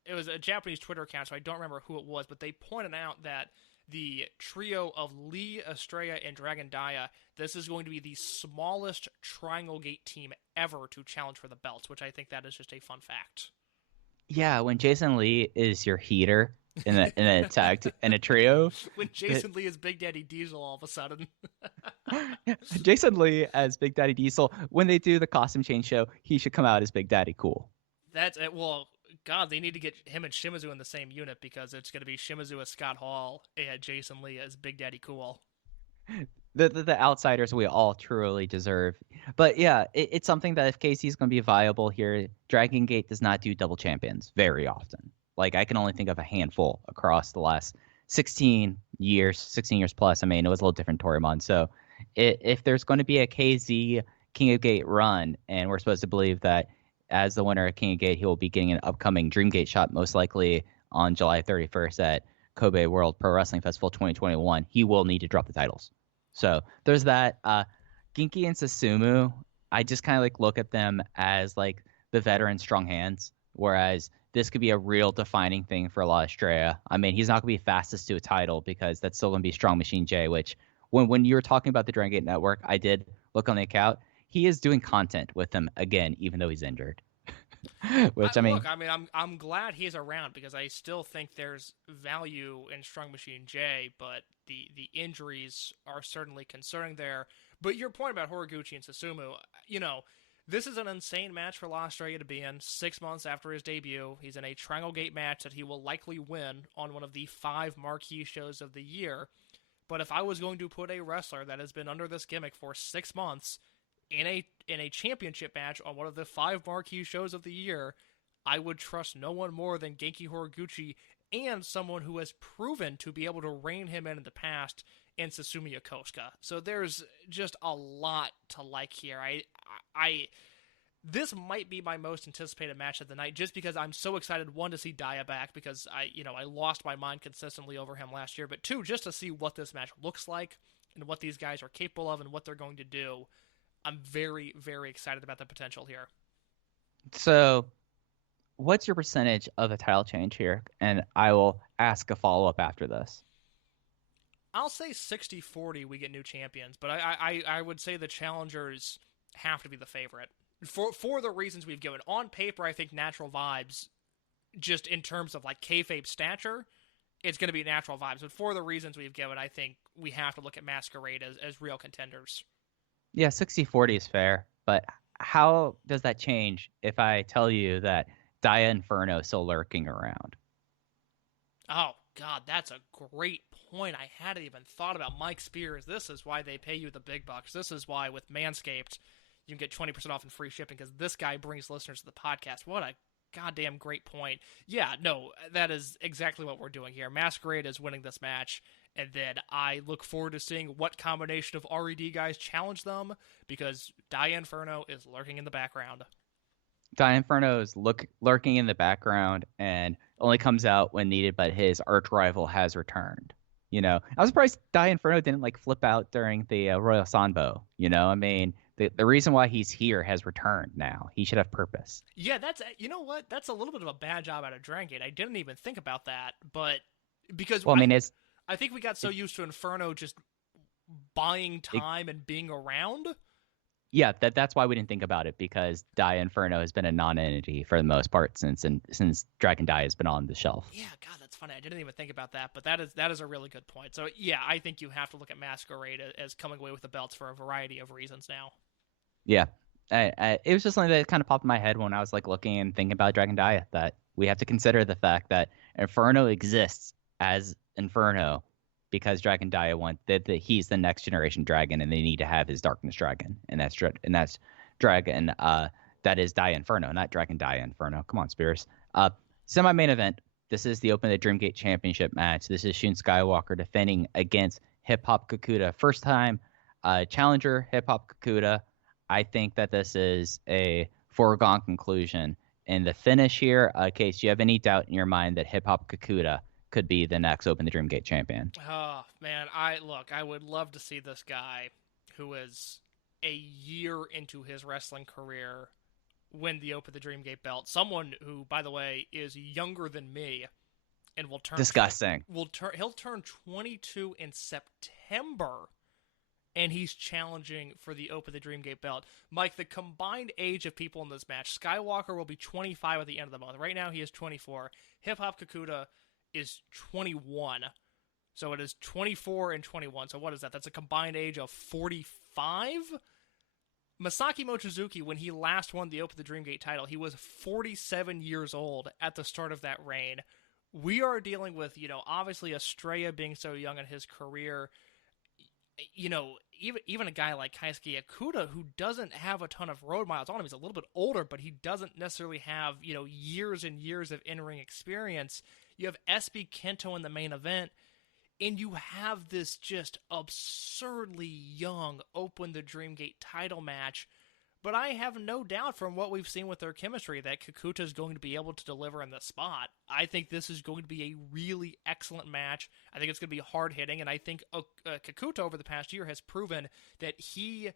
it was a Japanese Twitter account, so I don't remember who it was, but they pointed out that the trio of Lee, Estrella, and Dragon Dia, this is going to be the smallest Triangle Gate team ever to challenge for the belts, which I think that is just a fun fact. Yeah, when Jason Lee is your heater in a tag in a trio, when Jason Lee is Big Daddy Diesel all of a sudden. Jason Lee as Big Daddy Diesel, when they do the costume change show, he should come out as Big Daddy Cool. That's it. Well, God, they need to get him and Shimizu in the same unit because it's going to be Shimizu as Scott Hall and Jason Lee as Big Daddy Cool. The outsiders we all truly deserve. But yeah, it's something that if KC is going to be viable here, Dragongate does not do double champions very often. Like, I can only think of a handful across the last 16 years plus. I mean, it was a little different Torimon. So if there's going to be a KZ King of Gate run, and we're supposed to believe that as the winner of King of Gate, he will be getting an upcoming Dreamgate shot, most likely on July 31st at Kobe World Pro Wrestling Festival 2021, he will need to drop the titles. So there's that. Genki and Susumu, I just kind of like look at them as like the veteran strong hands, whereas this could be a real defining thing for La Estrella. I mean, he's not going to be fastest to a title because that's still going to be Strong Machine J, which when you were talking about the Dragon Gate Network, I did look on the account. He is doing content with them again, even though he's injured. Which I'm glad he's around because I still think there's value in Strong Machine J, but the injuries are certainly concerning there. But your point about Horiguchi and Susumu, this is an insane match for La Estrella to be in 6 months after his debut. He's in a Triangle Gate match that he will likely win on one of the 5 marquee shows of the year. But if I was going to put a wrestler that has been under this gimmick for 6 months in a championship match on one of the 5 marquee shows of the year, I would trust no one more than Genki Horiguchi and someone who has proven to be able to rein him in the past in Susumu Yokosuka. So there's just a lot to like here. This might be my most anticipated match of the night just because I'm so excited, one, to see Dia back because I lost my mind consistently over him last year, but two, just to see what this match looks like and what these guys are capable of and what they're going to do. I'm very, very excited about the potential here. So, what's your percentage of a title change here? And I will ask a follow-up after this. I'll say 60-40 we get new champions, but I would say the challengers have to be the favorite. For the reasons we've given. On paper, I think Natural Vibes, just in terms of like kayfabe stature, it's going to be Natural Vibes. But for the reasons we've given, I think we have to look at Masquerade as real contenders. Yeah, 60-40 is fair, but how does that change if I tell you that Dia Inferno is still lurking around? Oh, God, that's a great point. I hadn't even thought about Mike Spears. This is why they pay you the big bucks. This is why with Manscaped, you can get 20% off and free shipping because this guy brings listeners to the podcast. What a goddamn great point. Yeah, no, that is exactly what we're doing here. Masquerade is winning this match, and then I look forward to seeing what combination of RED guys challenge them, because Die Inferno is lurking in the background. Die Inferno is lurking in the background and only comes out when needed, but his arch rival has returned. I was surprised Die Inferno didn't like flip out during the Royal Sanbo. I mean, the reason why he's here has returned now. He should have purpose. Yeah, that's, you know what? That's a little bit of a bad job out of Dragongate. I didn't even think about that, but because Well, I mean, I think we got so used to Inferno just buying it, time and being around. yeah, that's why we didn't think about it, because Die Inferno has been a non-entity for the most part since Dragon Die has been on the shelf. Yeah, God, that's funny. I didn't even think about that, but that is a really good point. So yeah, I think you have to look at Masquerade as coming away with the belts for a variety of reasons now. Yeah, it was just something that kind of popped in my head when I was like looking and thinking about Dragon Die, that we have to consider the fact that Inferno exists as Inferno because Dragon Dia wants that he's the next generation dragon, and they need to have his Darkness Dragon, and that's Dragon. That is Dia Inferno, not Dragon Dia Inferno. Come on, Spears. Semi-main event. This is the Open the Dreamgate Championship match. This is Shun Skywalker defending against Hip Hop Kakuta. First time challenger Hip Hop Kakuta. I think that this is a foregone conclusion. In the finish here, Case, do you have any doubt in your mind that Hip Hop Kakuta could be the next Open the Dreamgate champion? Oh man, I would love to see this guy, who is a year into his wrestling career, win the Open the Dreamgate belt. Someone who, by the way, is younger than me, and will turn disgusting. He'll turn 22 in September, and he's challenging for the Open the Dreamgate belt. Mike, the combined age of people in this match: Skywalker will be 25 at the end of the month. Right now, he is 24. Hip Hop Kakuta is 21. So it is 24 and 21. So what is that? That's a combined age of 45? Masaki Mochizuki, when he last won the Open the Dreamgate title, he was 47 years old at the start of that reign. We are dealing with, obviously Estrella being so young in his career. Even a guy like Keisuke Ikuta, who doesn't have a ton of road miles on him. He's a little bit older, but he doesn't necessarily have, years and years of in-ring experience. You have SB Kento in the main event, and you have this just absurdly young Open the Dreamgate title match. But I have no doubt from what we've seen with their chemistry that Kakuta is going to be able to deliver in the spot. I think this is going to be a really excellent match. I think it's going to be hard-hitting, and I think Kakuta over the past year has proven that he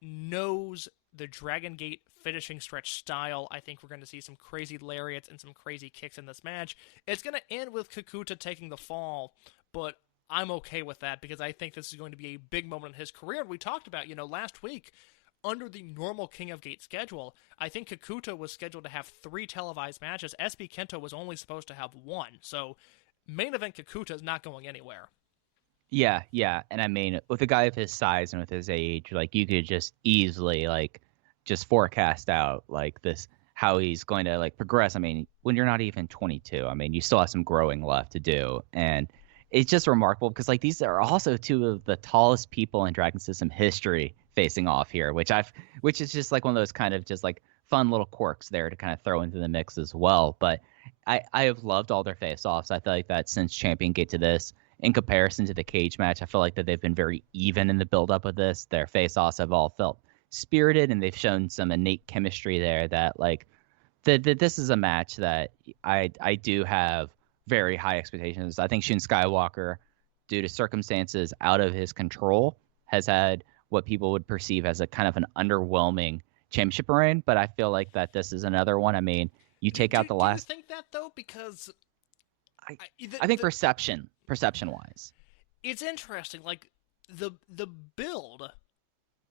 knows the Dragongate finishing stretch style. I think we're going to see some crazy lariats and some crazy kicks in this match. It's going to end with Kakuta taking the fall, but I'm okay with that because I think this is going to be a big moment in his career. And we talked about, last week, under the normal King of Gate schedule, I think Kakuta was scheduled to have 3 televised matches. SB Kento was only supposed to have 1. So main event Kakuta is not going anywhere. Yeah. And I mean, with a guy of his size and with his age, like, you could just easily, like, just forecast out, like, this, how he's going to, like, progress. I mean, when you're not even 22, I mean, you still have some growing left to do. And it's just remarkable because, like, these are also 2 of the tallest people in Dragon System history facing off here, which is just, like, one of those kind of just, like, fun little quirks there to kind of throw into the mix as well. But I have loved all their face-offs. I feel like that since Champion Gate to this, in comparison to the cage match, I feel like that they've been very even in the build-up of this. Their face-offs have all felt spirited, and they've shown some innate chemistry there that, like, this is a match that I do have very high expectations. I think Shun Skywalker, due to circumstances out of his control, has had what people would perceive as a kind of an underwhelming championship reign, but I feel like that this is another one. I mean, you take out the last... Do you think that, though? Because I think perception-wise, it's interesting. Like, the build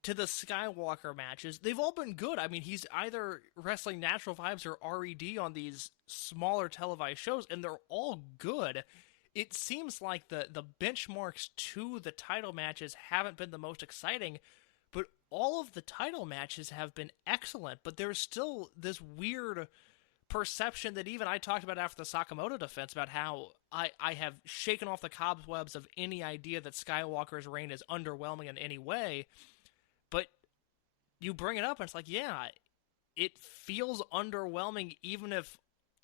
to the Skywalker matches, they've all been good. I mean, he's either wrestling Natural Vibes or RED on these smaller televised shows, and they're all good. It seems like the benchmarks to the title matches haven't been the most exciting, but all of the title matches have been excellent. But there's still this weird perception that even I talked about after the Sakamoto defense, about how I have shaken off the cobwebs of any idea that Skywalker's reign is underwhelming in any way. But you bring it up, and it's like, yeah, it feels underwhelming even if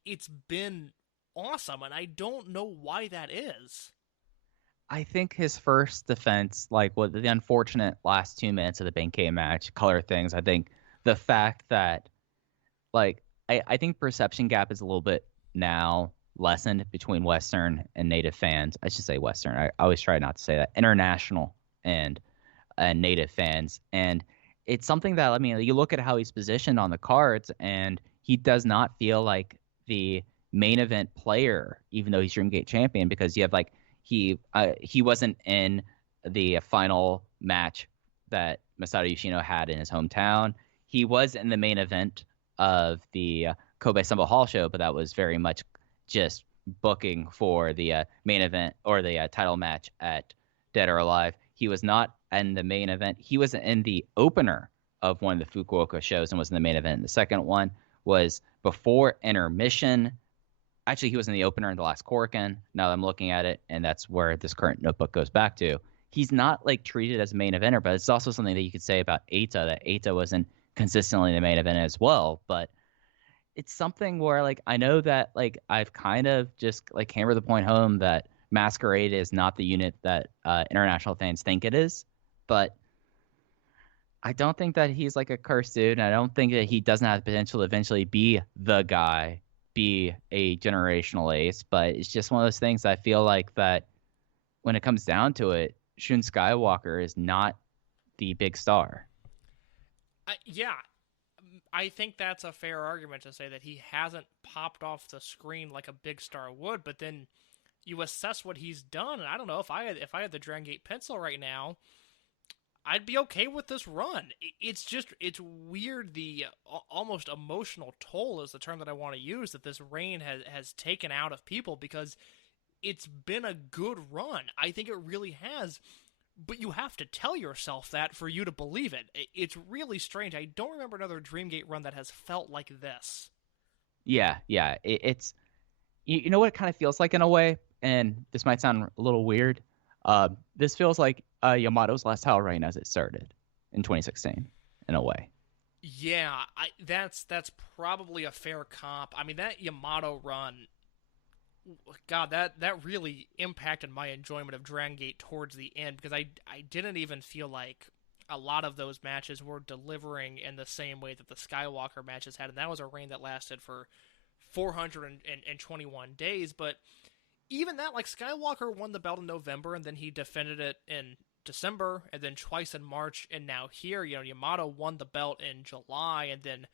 it's been awesome, and I don't know why that is. I think his first defense, like with the unfortunate last 2 minutes of the Benkei match, color things. I think the fact that, like, I think perception gap is a little bit now lessened between Western and native fans. I should say Western. I always try not to say that. International and native fans. And it's something that, I mean, you look at how he's positioned on the cards, and he does not feel like the main event player, even though he's Dreamgate champion, because you have like he wasn't in the final match that Masato Yoshino had in his hometown. He was in the main event of the Kobe Sanbo Hall show, but that was very much just booking for the main event or the title match at Dead or Alive. He was not in the main event. He was in the opener of one of the Fukuoka shows and was in the main event. The second one was before intermission. Actually, he was in the opener in the last Korakuen. Now that I'm looking at it, and that's where this current notebook goes back to. He's not like treated as a main eventer, but it's also something that you could say about Eita, that Eita wasn't consistently the main event as well. But it's something where, like, I know that, like, I've kind of just like hammered the point home that Masquerade is not the unit that international fans think it is, but I don't think that he's like a cursed dude, and I don't think that he doesn't have the potential to eventually be the guy, be a generational ace. But it's just one of those things I feel like that when it comes down to it, Shun Skywalker is not the big star. Yeah, I think that's a fair argument to say that he hasn't popped off the screen like a big star would. But then you assess what he's done, and I don't know if I had the Dragongate pencil right now, I'd be okay with this run. It's weird, the almost emotional toll is the term that I want to use, that this reign has taken out of people, because it's been a good run. I think it really has, but you have to tell yourself that for you to believe it. It's really strange. I don't remember another Dreamgate run that has felt like this. Yeah. It's you know what it kind of feels like in a way, and this might sound a little weird. This feels like Yamato's last title reign as it started in 2016, in a way. Yeah, that's probably a fair comp. I mean, that Yamato run, God, that really impacted my enjoyment of Dragon Gate towards the end, because I didn't even feel like a lot of those matches were delivering in the same way that the Skywalker matches had, and that was a reign that lasted for 421 days. But even that, like, Skywalker won the belt in November, and then he defended it in December, and then twice in March, and now here, Yamato won the belt in July, and then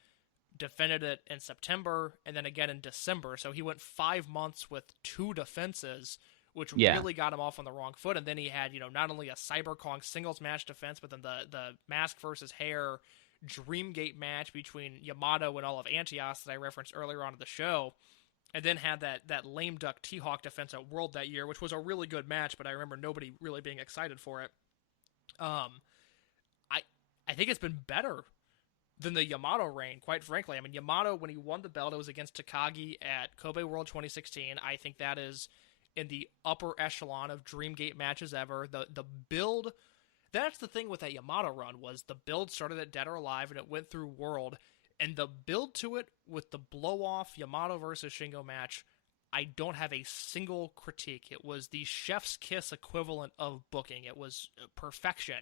defended it in September, and then again in December. So he went 5 months with 2 defenses, which Yeah, really got him off on the wrong foot. And then he had, not only a Cyber Kong singles match defense, but then the Mask versus Hair Dreamgate match between Yamato and all of Antios that I referenced earlier on in the show. And then had that lame duck T-Hawk defense at World that year, which was a really good match, but I remember nobody really being excited for it. I think it's been better than the Yamato reign, quite frankly. I mean, Yamato, when he won the belt, it was against Takagi at Kobe World 2016. I think that is in the upper echelon of Dreamgate matches ever. The build, that's the thing with that Yamato run, was the build started at Dead or Alive, and it went through World. And the build to it with the blow-off Yamato versus Shingo match, I don't have a single critique. It was the chef's kiss equivalent of booking. It was perfection.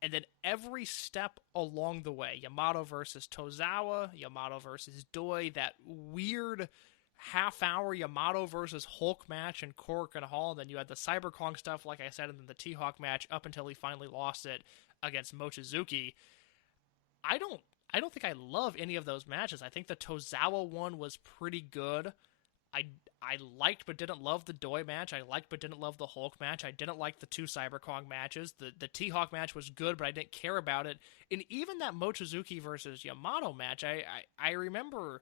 And then every step along the way, Yamato versus Tozawa, Yamato versus Doi, that weird half-hour Yamato versus Hulk match in Korakuen Hall, and then you had the Cyber Kong stuff, like I said, and then the T-Hawk match up until he finally lost it against Mochizuki. I don't think I love any of those matches. I think the Tozawa one was pretty good. I liked but didn't love the Doi match. I liked but didn't love the Hulk match. I didn't like the 2 Cyber Kong matches. The T-Hawk match was good, but I didn't care about it. And even that Mochizuki versus Yamato match, I remember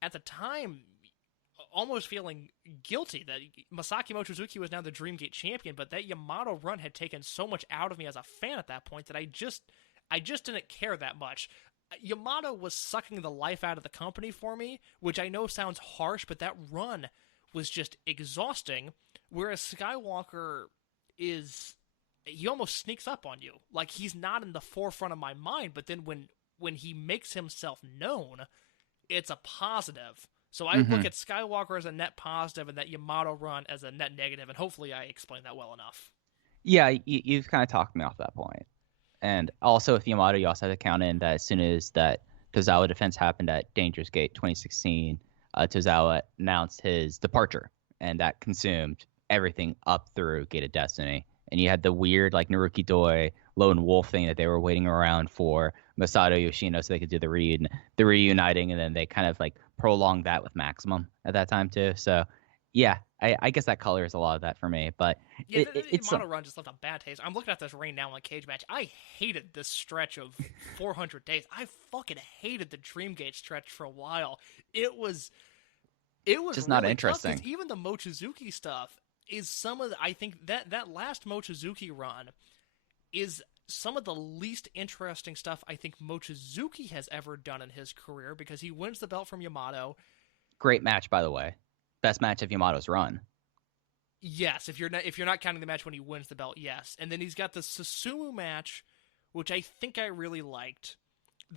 at the time almost feeling guilty that Masaki Mochizuki was now the Dreamgate champion, but that Yamato run had taken so much out of me as a fan at that point that I just didn't care that much. Yamato was sucking the life out of the company for me, which I know sounds harsh, but that run was just exhausting, whereas Skywalker he almost sneaks up on you. Like, he's not in the forefront of my mind, but then when when he makes himself known, it's a positive. So I Mm-hmm. look at Skywalker as a net positive and that Yamato run as a net negative, and hopefully I explained that well enough. Yeah, you've kind of talked me off that point. And also with Yamato, you also have to count in that as soon as that Tozawa defense happened at Dangerous Gate 2016, Tozawa announced his departure, and that consumed everything up through Gate of Destiny. And you had the weird like Naruki Doi lone wolf thing that they were waiting around for Masato Yoshino so they could do the reuniting, and then they kind of like prolonged that with Maximum at that time too. So yeah, I guess that colors a lot of that for me. But Yeah, the it's Yamato run just left a bad taste. I'm looking at this right now in the cage match. I hated this stretch of 400 days. I fucking hated the Dreamgate stretch for a while. It was just not really tough because interesting. even the Mochizuki stuff is some of the, I think that last Mochizuki run is some of the least interesting stuff I think Mochizuki has ever done in his career because he wins the belt from Yamato. Great match, by the way. Best match of Yamato's run. Yes, if you're not counting the match when he wins the belt, yes. And then he's got the Susumu match, which I think I really liked.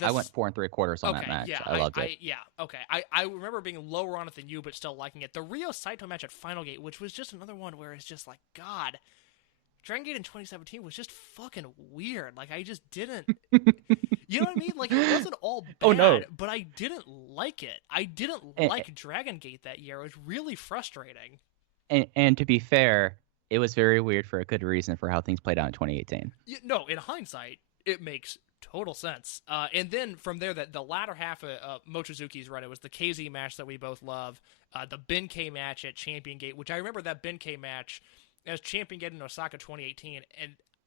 I went 4 3/4 on that Okay, match. yeah, I loved it. yeah, okay. I remember being lower on it than you, but still liking it. The Ryo Saito match at Final Gate, which was just another one where it's just like, God, Dragon Gate in 2017 was just fucking weird. Like, I just didn't. You know what I mean? Like, it wasn't all bad, Oh, no. but I didn't like it. I didn't And, like Dragon Gate that year. It was really frustrating. and to be fair, it was very weird for a good reason for how things played out in 2018. No, in hindsight, it makes total sense. And then from there, the latter half of Mochizuki's run, it was the KZ match that we both love, the Benkei match at Champion Gate, which I remember that Benkei match as Champion Gate in Osaka 2018,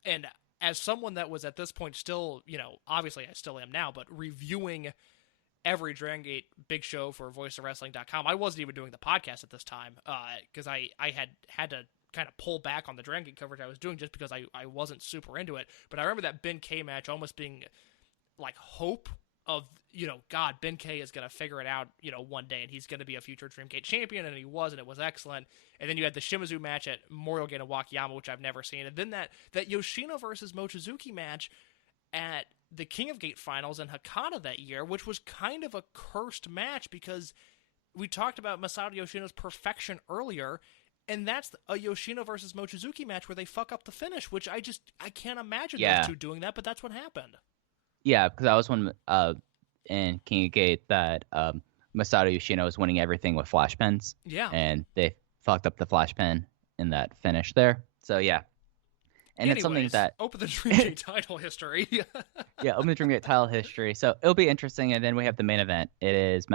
and as someone that was at this point still, obviously I still am now, but reviewing every Dragon Gate big show for voiceofwrestling.com, I wasn't even doing the podcast at this time because I had to kind of pull back on the Dragon Gate coverage I was doing just because I wasn't super into it. But I remember that Ben K match almost being like hope of, God, Ben K is going to figure it out, one day, and he's going to be a future Dreamgate champion, and he was, and it was excellent. And then you had the Shimizu match at Memorial Gate in Wakayama, which I've never seen. And then that Yoshino versus Mochizuki match at the King of Gate finals in Hakata that year, which was kind of a cursed match because we talked about Masato Yoshino's perfection earlier, and that's a Yoshino versus Mochizuki match where they fuck up the finish, which I can't imagine those two doing that, but that's what happened. Yeah, because that was when in King of Gate that Masato Yoshino was winning everything with flash pens. Yeah. And they fucked up the flash pen in that finish there. So yeah. And Anyways, it's something that open the Dreamgate title history. yeah, open the Dreamgate title history. So it'll be interesting. And then we have the main event. It is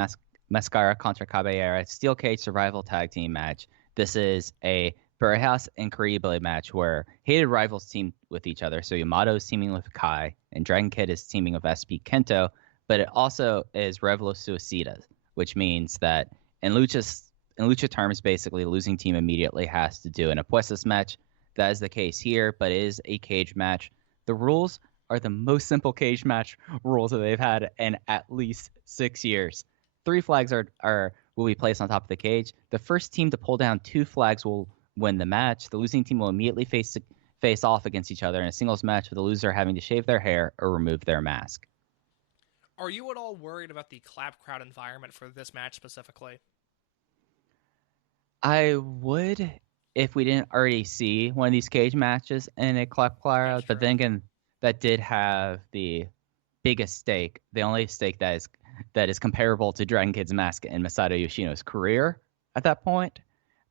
Mascara contra Caballera Steel Cage Survival Tag Team match. This is a Barajas and Caribe match where hated rivals team with each other. So Yamato is teaming with Kai, and Dragon Kid is teaming with SP Kento. But it also is Revelo Suicidas, which means that in lucha terms, basically, the losing team immediately has to do an apuestas match. That is the case here, but it is a cage match. The rules are the most simple cage match rules that they've had in at least 6 years. 3 flags will be placed on top of the cage. The first team to pull down 2 flags will win the match. The losing team will immediately face off against each other in a singles match, with the loser having to shave their hair or remove their mask. Are you at all worried about the clap crowd environment for this match specifically? I would if we didn't already see one of these cage matches in a clap crowd, but then again, that did have the biggest stake, the only stake that is comparable to Dragon Kid's mask in Masato Yoshino's career at that point.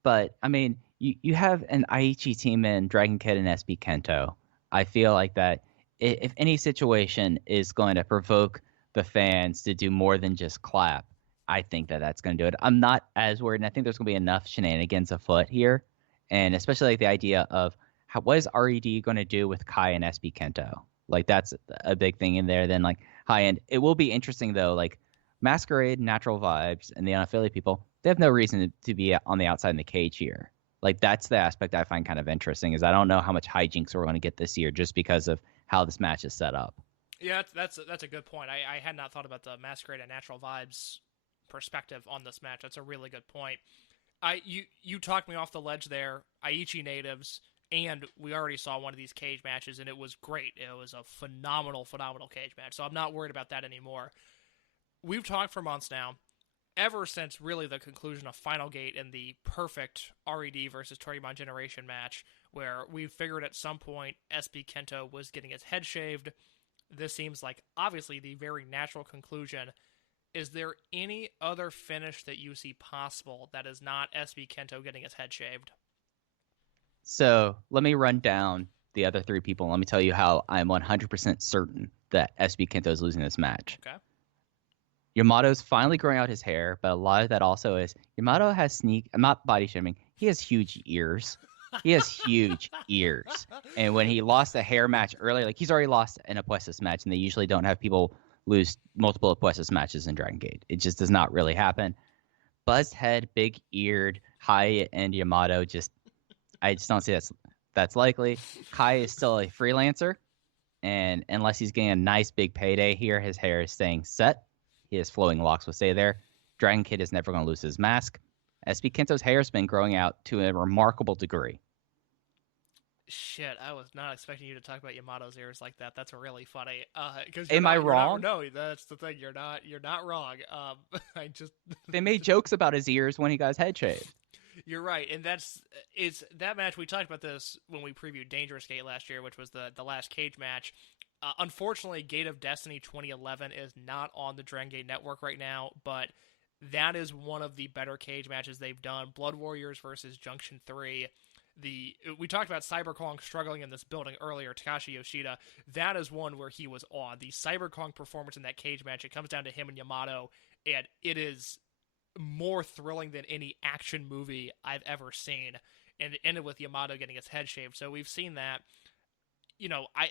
But I mean, you have an Aichi team in Dragon Kid and SB Kento. I feel like that if any situation is going to provoke the fans to do more than just clap, I think that's going to do it. I'm not as worried, and I think there's going to be enough shenanigans afoot here, and especially like the idea of what is RED going to do with Kai and SB Kento? Like that's a big thing in there. Then like high end, it will be interesting though. Like Masquerade, Natural Vibes, and the unaffiliated people, they have no reason to be on the outside in the cage here. Like that's the aspect I find kind of interesting. Is I don't know how much hijinks we're going to get this year just because of how this match is set up. Yeah, that's a good point. I had not thought about the Masquerade and Natural Vibes perspective on this match. That's a really good point. You talked me off the ledge there. Aichi natives, And we already saw one of these cage matches, and it was great. It was a phenomenal, phenomenal cage match. So I'm not worried about that anymore. We've talked for months now, ever since really the conclusion of Final Gate and the perfect RED versus Toryumon Generation match, where we figured at some point SB Kento was getting his head shaved. This seems like obviously the very natural conclusion. Is there any other finish that you see possible that is not SB Kento getting his head shaved? So let me run down the other three people. And let me tell you how I'm 100% certain that SB Kento is losing this match. Okay. Yamato's finally growing out his hair, but a lot of that also is Yamato has I'm not body shaming. He has huge ears. He has huge ears. And when he lost the hair match earlier, like he's already lost an Apuestas match, and they usually don't have people lose multiple Apuestas matches in Dragongate. It just does not really happen. Buzzed head, big eared, high end Yamato, I just don't see that's likely. Kai is still a freelancer, and unless he's getting a nice big payday here, his hair is staying set. His flowing locks will stay there. Dragon Kid is never going to lose his mask. SB Kento's hair has been growing out to a remarkable degree. Shit, I was not expecting you to talk about Yamato's ears like that. That's really funny. Because Am I wrong? No, that's the thing. You're not wrong. I just They made jokes about his ears when he got his head shaved. You're right, and it's that match. We talked about this when we previewed Dangerous Gate last year, which was the last cage match. Unfortunately, Gate of Destiny 2011 is not on the Dragongate network right now, but that is one of the better cage matches they've done. Blood Warriors versus Junction 3. We talked about Cyber Kong struggling in this building earlier, Takashi Yoshida. That is one where he was on. The Cyber Kong performance in that cage match, it comes down to him and Yamato, and it is more thrilling than any action movie I've ever seen. And it ended with Yamato getting his head shaved. So we've seen that.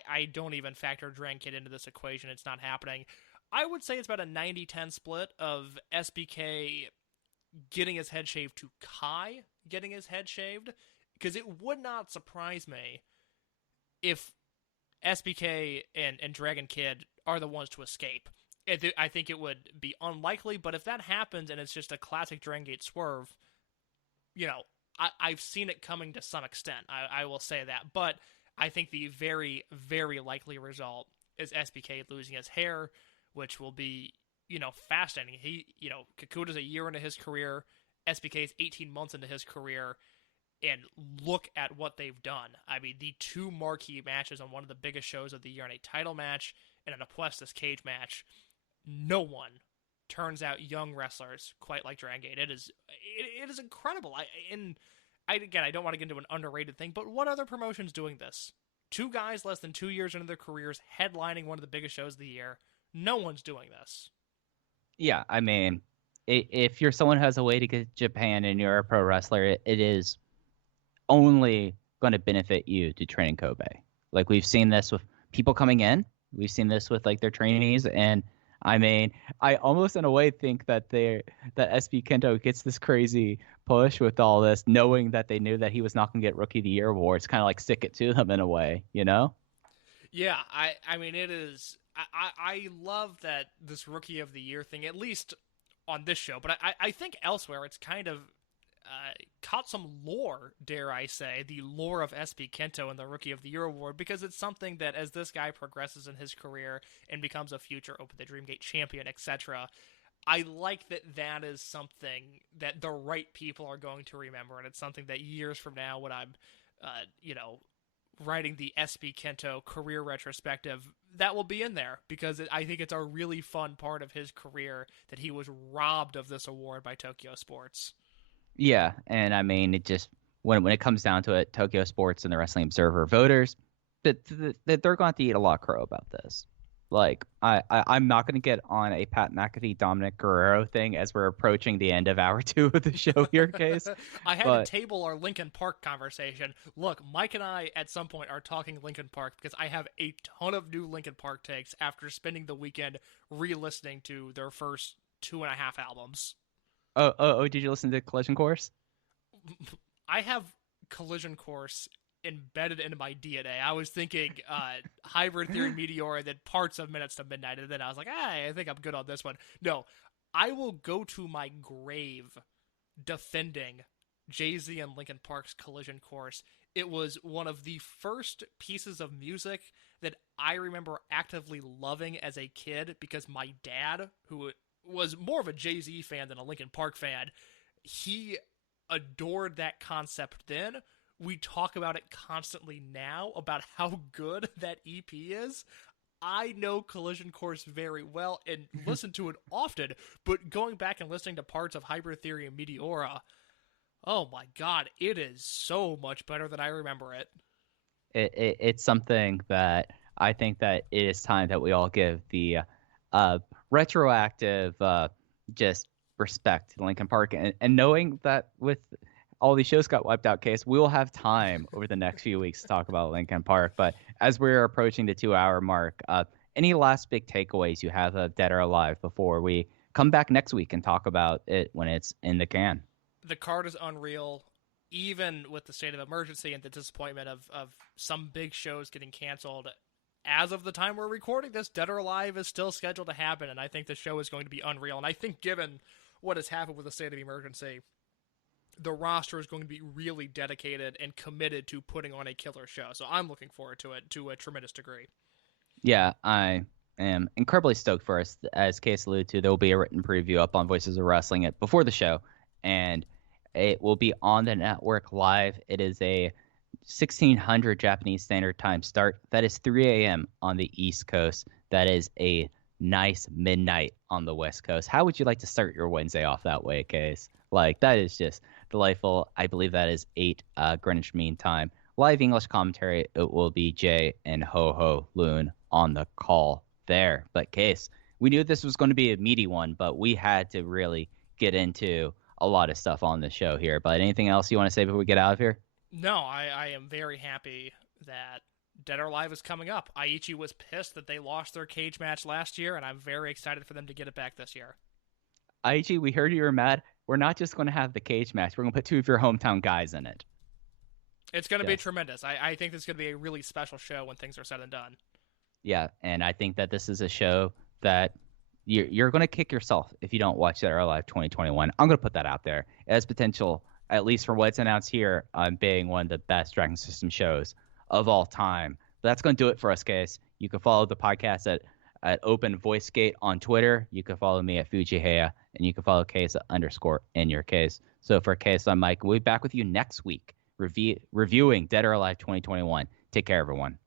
I don't even factor Dragon Kid into this equation. It's not happening. I would say it's about a 90-10 split of SBK getting his head shaved to Kai getting his head shaved, because it would not surprise me if SBK and Dragon Kid are the ones to escape. I think it would be unlikely, but if that happens and it's just a classic Dragon Gate swerve, I've seen it coming to some extent. I will say that. But I think the very, very likely result is SBK losing his hair, which will be, fascinating. Kakuda's a year into his career. SBK's 18 months into his career. And look at what they've done. I mean, the two marquee matches on one of the biggest shows of the year, in a title match and an Apuestas cage match. No one turns out young wrestlers quite like Dragongate. It is incredible. I don't want to get into an underrated thing, but what other promotion's doing this? Two guys less than 2 years into their careers headlining one of the biggest shows of the year. No one's doing this. Yeah, I mean, if you're someone who has a way to get to Japan and you're a pro wrestler, it is only going to benefit you to train in Kobe. Like, we've seen this with people coming in. We've seen this with like their trainees, and I mean, I almost in a way think that SB Kento gets this crazy push with all this, knowing that they knew that he was not going to get Rookie of the Year awards, kind of like stick it to them in a way, Yeah, I mean, it is. I love that this Rookie of the Year thing, at least on this show, but I think elsewhere it's kind of caught some lore, dare I say, the lore of SB Kento and the Rookie of the Year award, because it's something that as this guy progresses in his career and becomes a future Open the Dream Gate champion, etc., I like that is something that the right people are going to remember, and it's something that years from now when I'm, writing the SB Kento career retrospective, that will be in there, because I think it's a really fun part of his career that he was robbed of this award by Tokyo Sports. Yeah, and I mean, it just when it comes down to it, Tokyo Sports and the Wrestling Observer voters, that they're going to eat a lot of crow about this. Like, I'm not going to get on a Pat McAfee Dominic Guerrero thing as we're approaching the end of hour 2 of the show here, Case. I had to table our Linkin Park conversation. Look, Mike and I at some point are talking Linkin Park because I have a ton of new Linkin Park takes after spending the weekend re-listening to their first 2.5 albums. Oh! Did you listen to Collision Course? I have Collision Course embedded into my DNA. I was thinking Hybrid Theory Meteor and then parts of Minutes to Midnight, and then I was like, I think I'm good on this one. No, I will go to my grave defending Jay-Z and Linkin Park's Collision Course. It was one of the first pieces of music that I remember actively loving as a kid because my dad, who was more of a Jay-Z fan than a Linkin Park fan, he adored that concept then. We talk about it constantly now about how good that EP is. I know Collision Course very well and listen to it often, but going back and listening to parts of Hyper Theory and Meteora, oh my god, it is so much better than I remember it. It's something that I think that it is time that we all give the uh, retroactive just respect to Linkin Park, and knowing that with all these shows got wiped out, case we will have time over the next few weeks to talk about Linkin Park. But as we're approaching the 2 hour mark, any last big takeaways you have of Dead or Alive before we come back next week and talk about it when it's in the can? The card is unreal, even with the state of emergency and the disappointment of some big shows getting canceled. As of the time we're recording this, Dead or Alive is still scheduled to happen, and I think the show is going to be unreal. And I think given what has happened with the state of emergency, the roster is going to be really dedicated and committed to putting on a killer show. So I'm looking forward to it to a tremendous degree. Yeah, I am incredibly stoked for us. As Case alluded to, there will be a written preview up on Voices of Wrestling it before the show, and it will be on the network live. It is a 1600 Japanese Standard Time start. That is 3 a.m. on the East Coast. That is a nice midnight on the West Coast. How would you like to start your Wednesday off that way, Case? Like, that is just delightful. I believe that is 8 Greenwich Mean Time. Live English commentary, it will be Jay and Ho Ho Loon on the call there. But Case, we knew this was going to be a meaty one, but we had to really get into a lot of stuff on the show here. But anything else you want to say before we get out of here? No, I am very happy that Dead or Alive is coming up. Aichi was pissed that they lost their cage match last year, and I'm very excited for them to get it back this year. Aichi, we heard you were mad. We're not just going to have the cage match. We're going to put 2 of your hometown guys in it. It's going to be tremendous. I think this is going to be a really special show when things are said and done. Yeah, and I think that this is a show that you're going to kick yourself if you don't watch Dead or Alive 2021. I'm going to put that out there. It has potential, at least for what's announced here, on being one of the best Dragon System shows of all time. But that's going to do it for us, guys. You can follow the podcast at Open Voice Gate on Twitter. You can follow me at Fujiheya, and you can follow Case at _in_your case. So for Case, I'm Mike. We'll be back with you next week reviewing Dead or Alive 2021. Take care, everyone.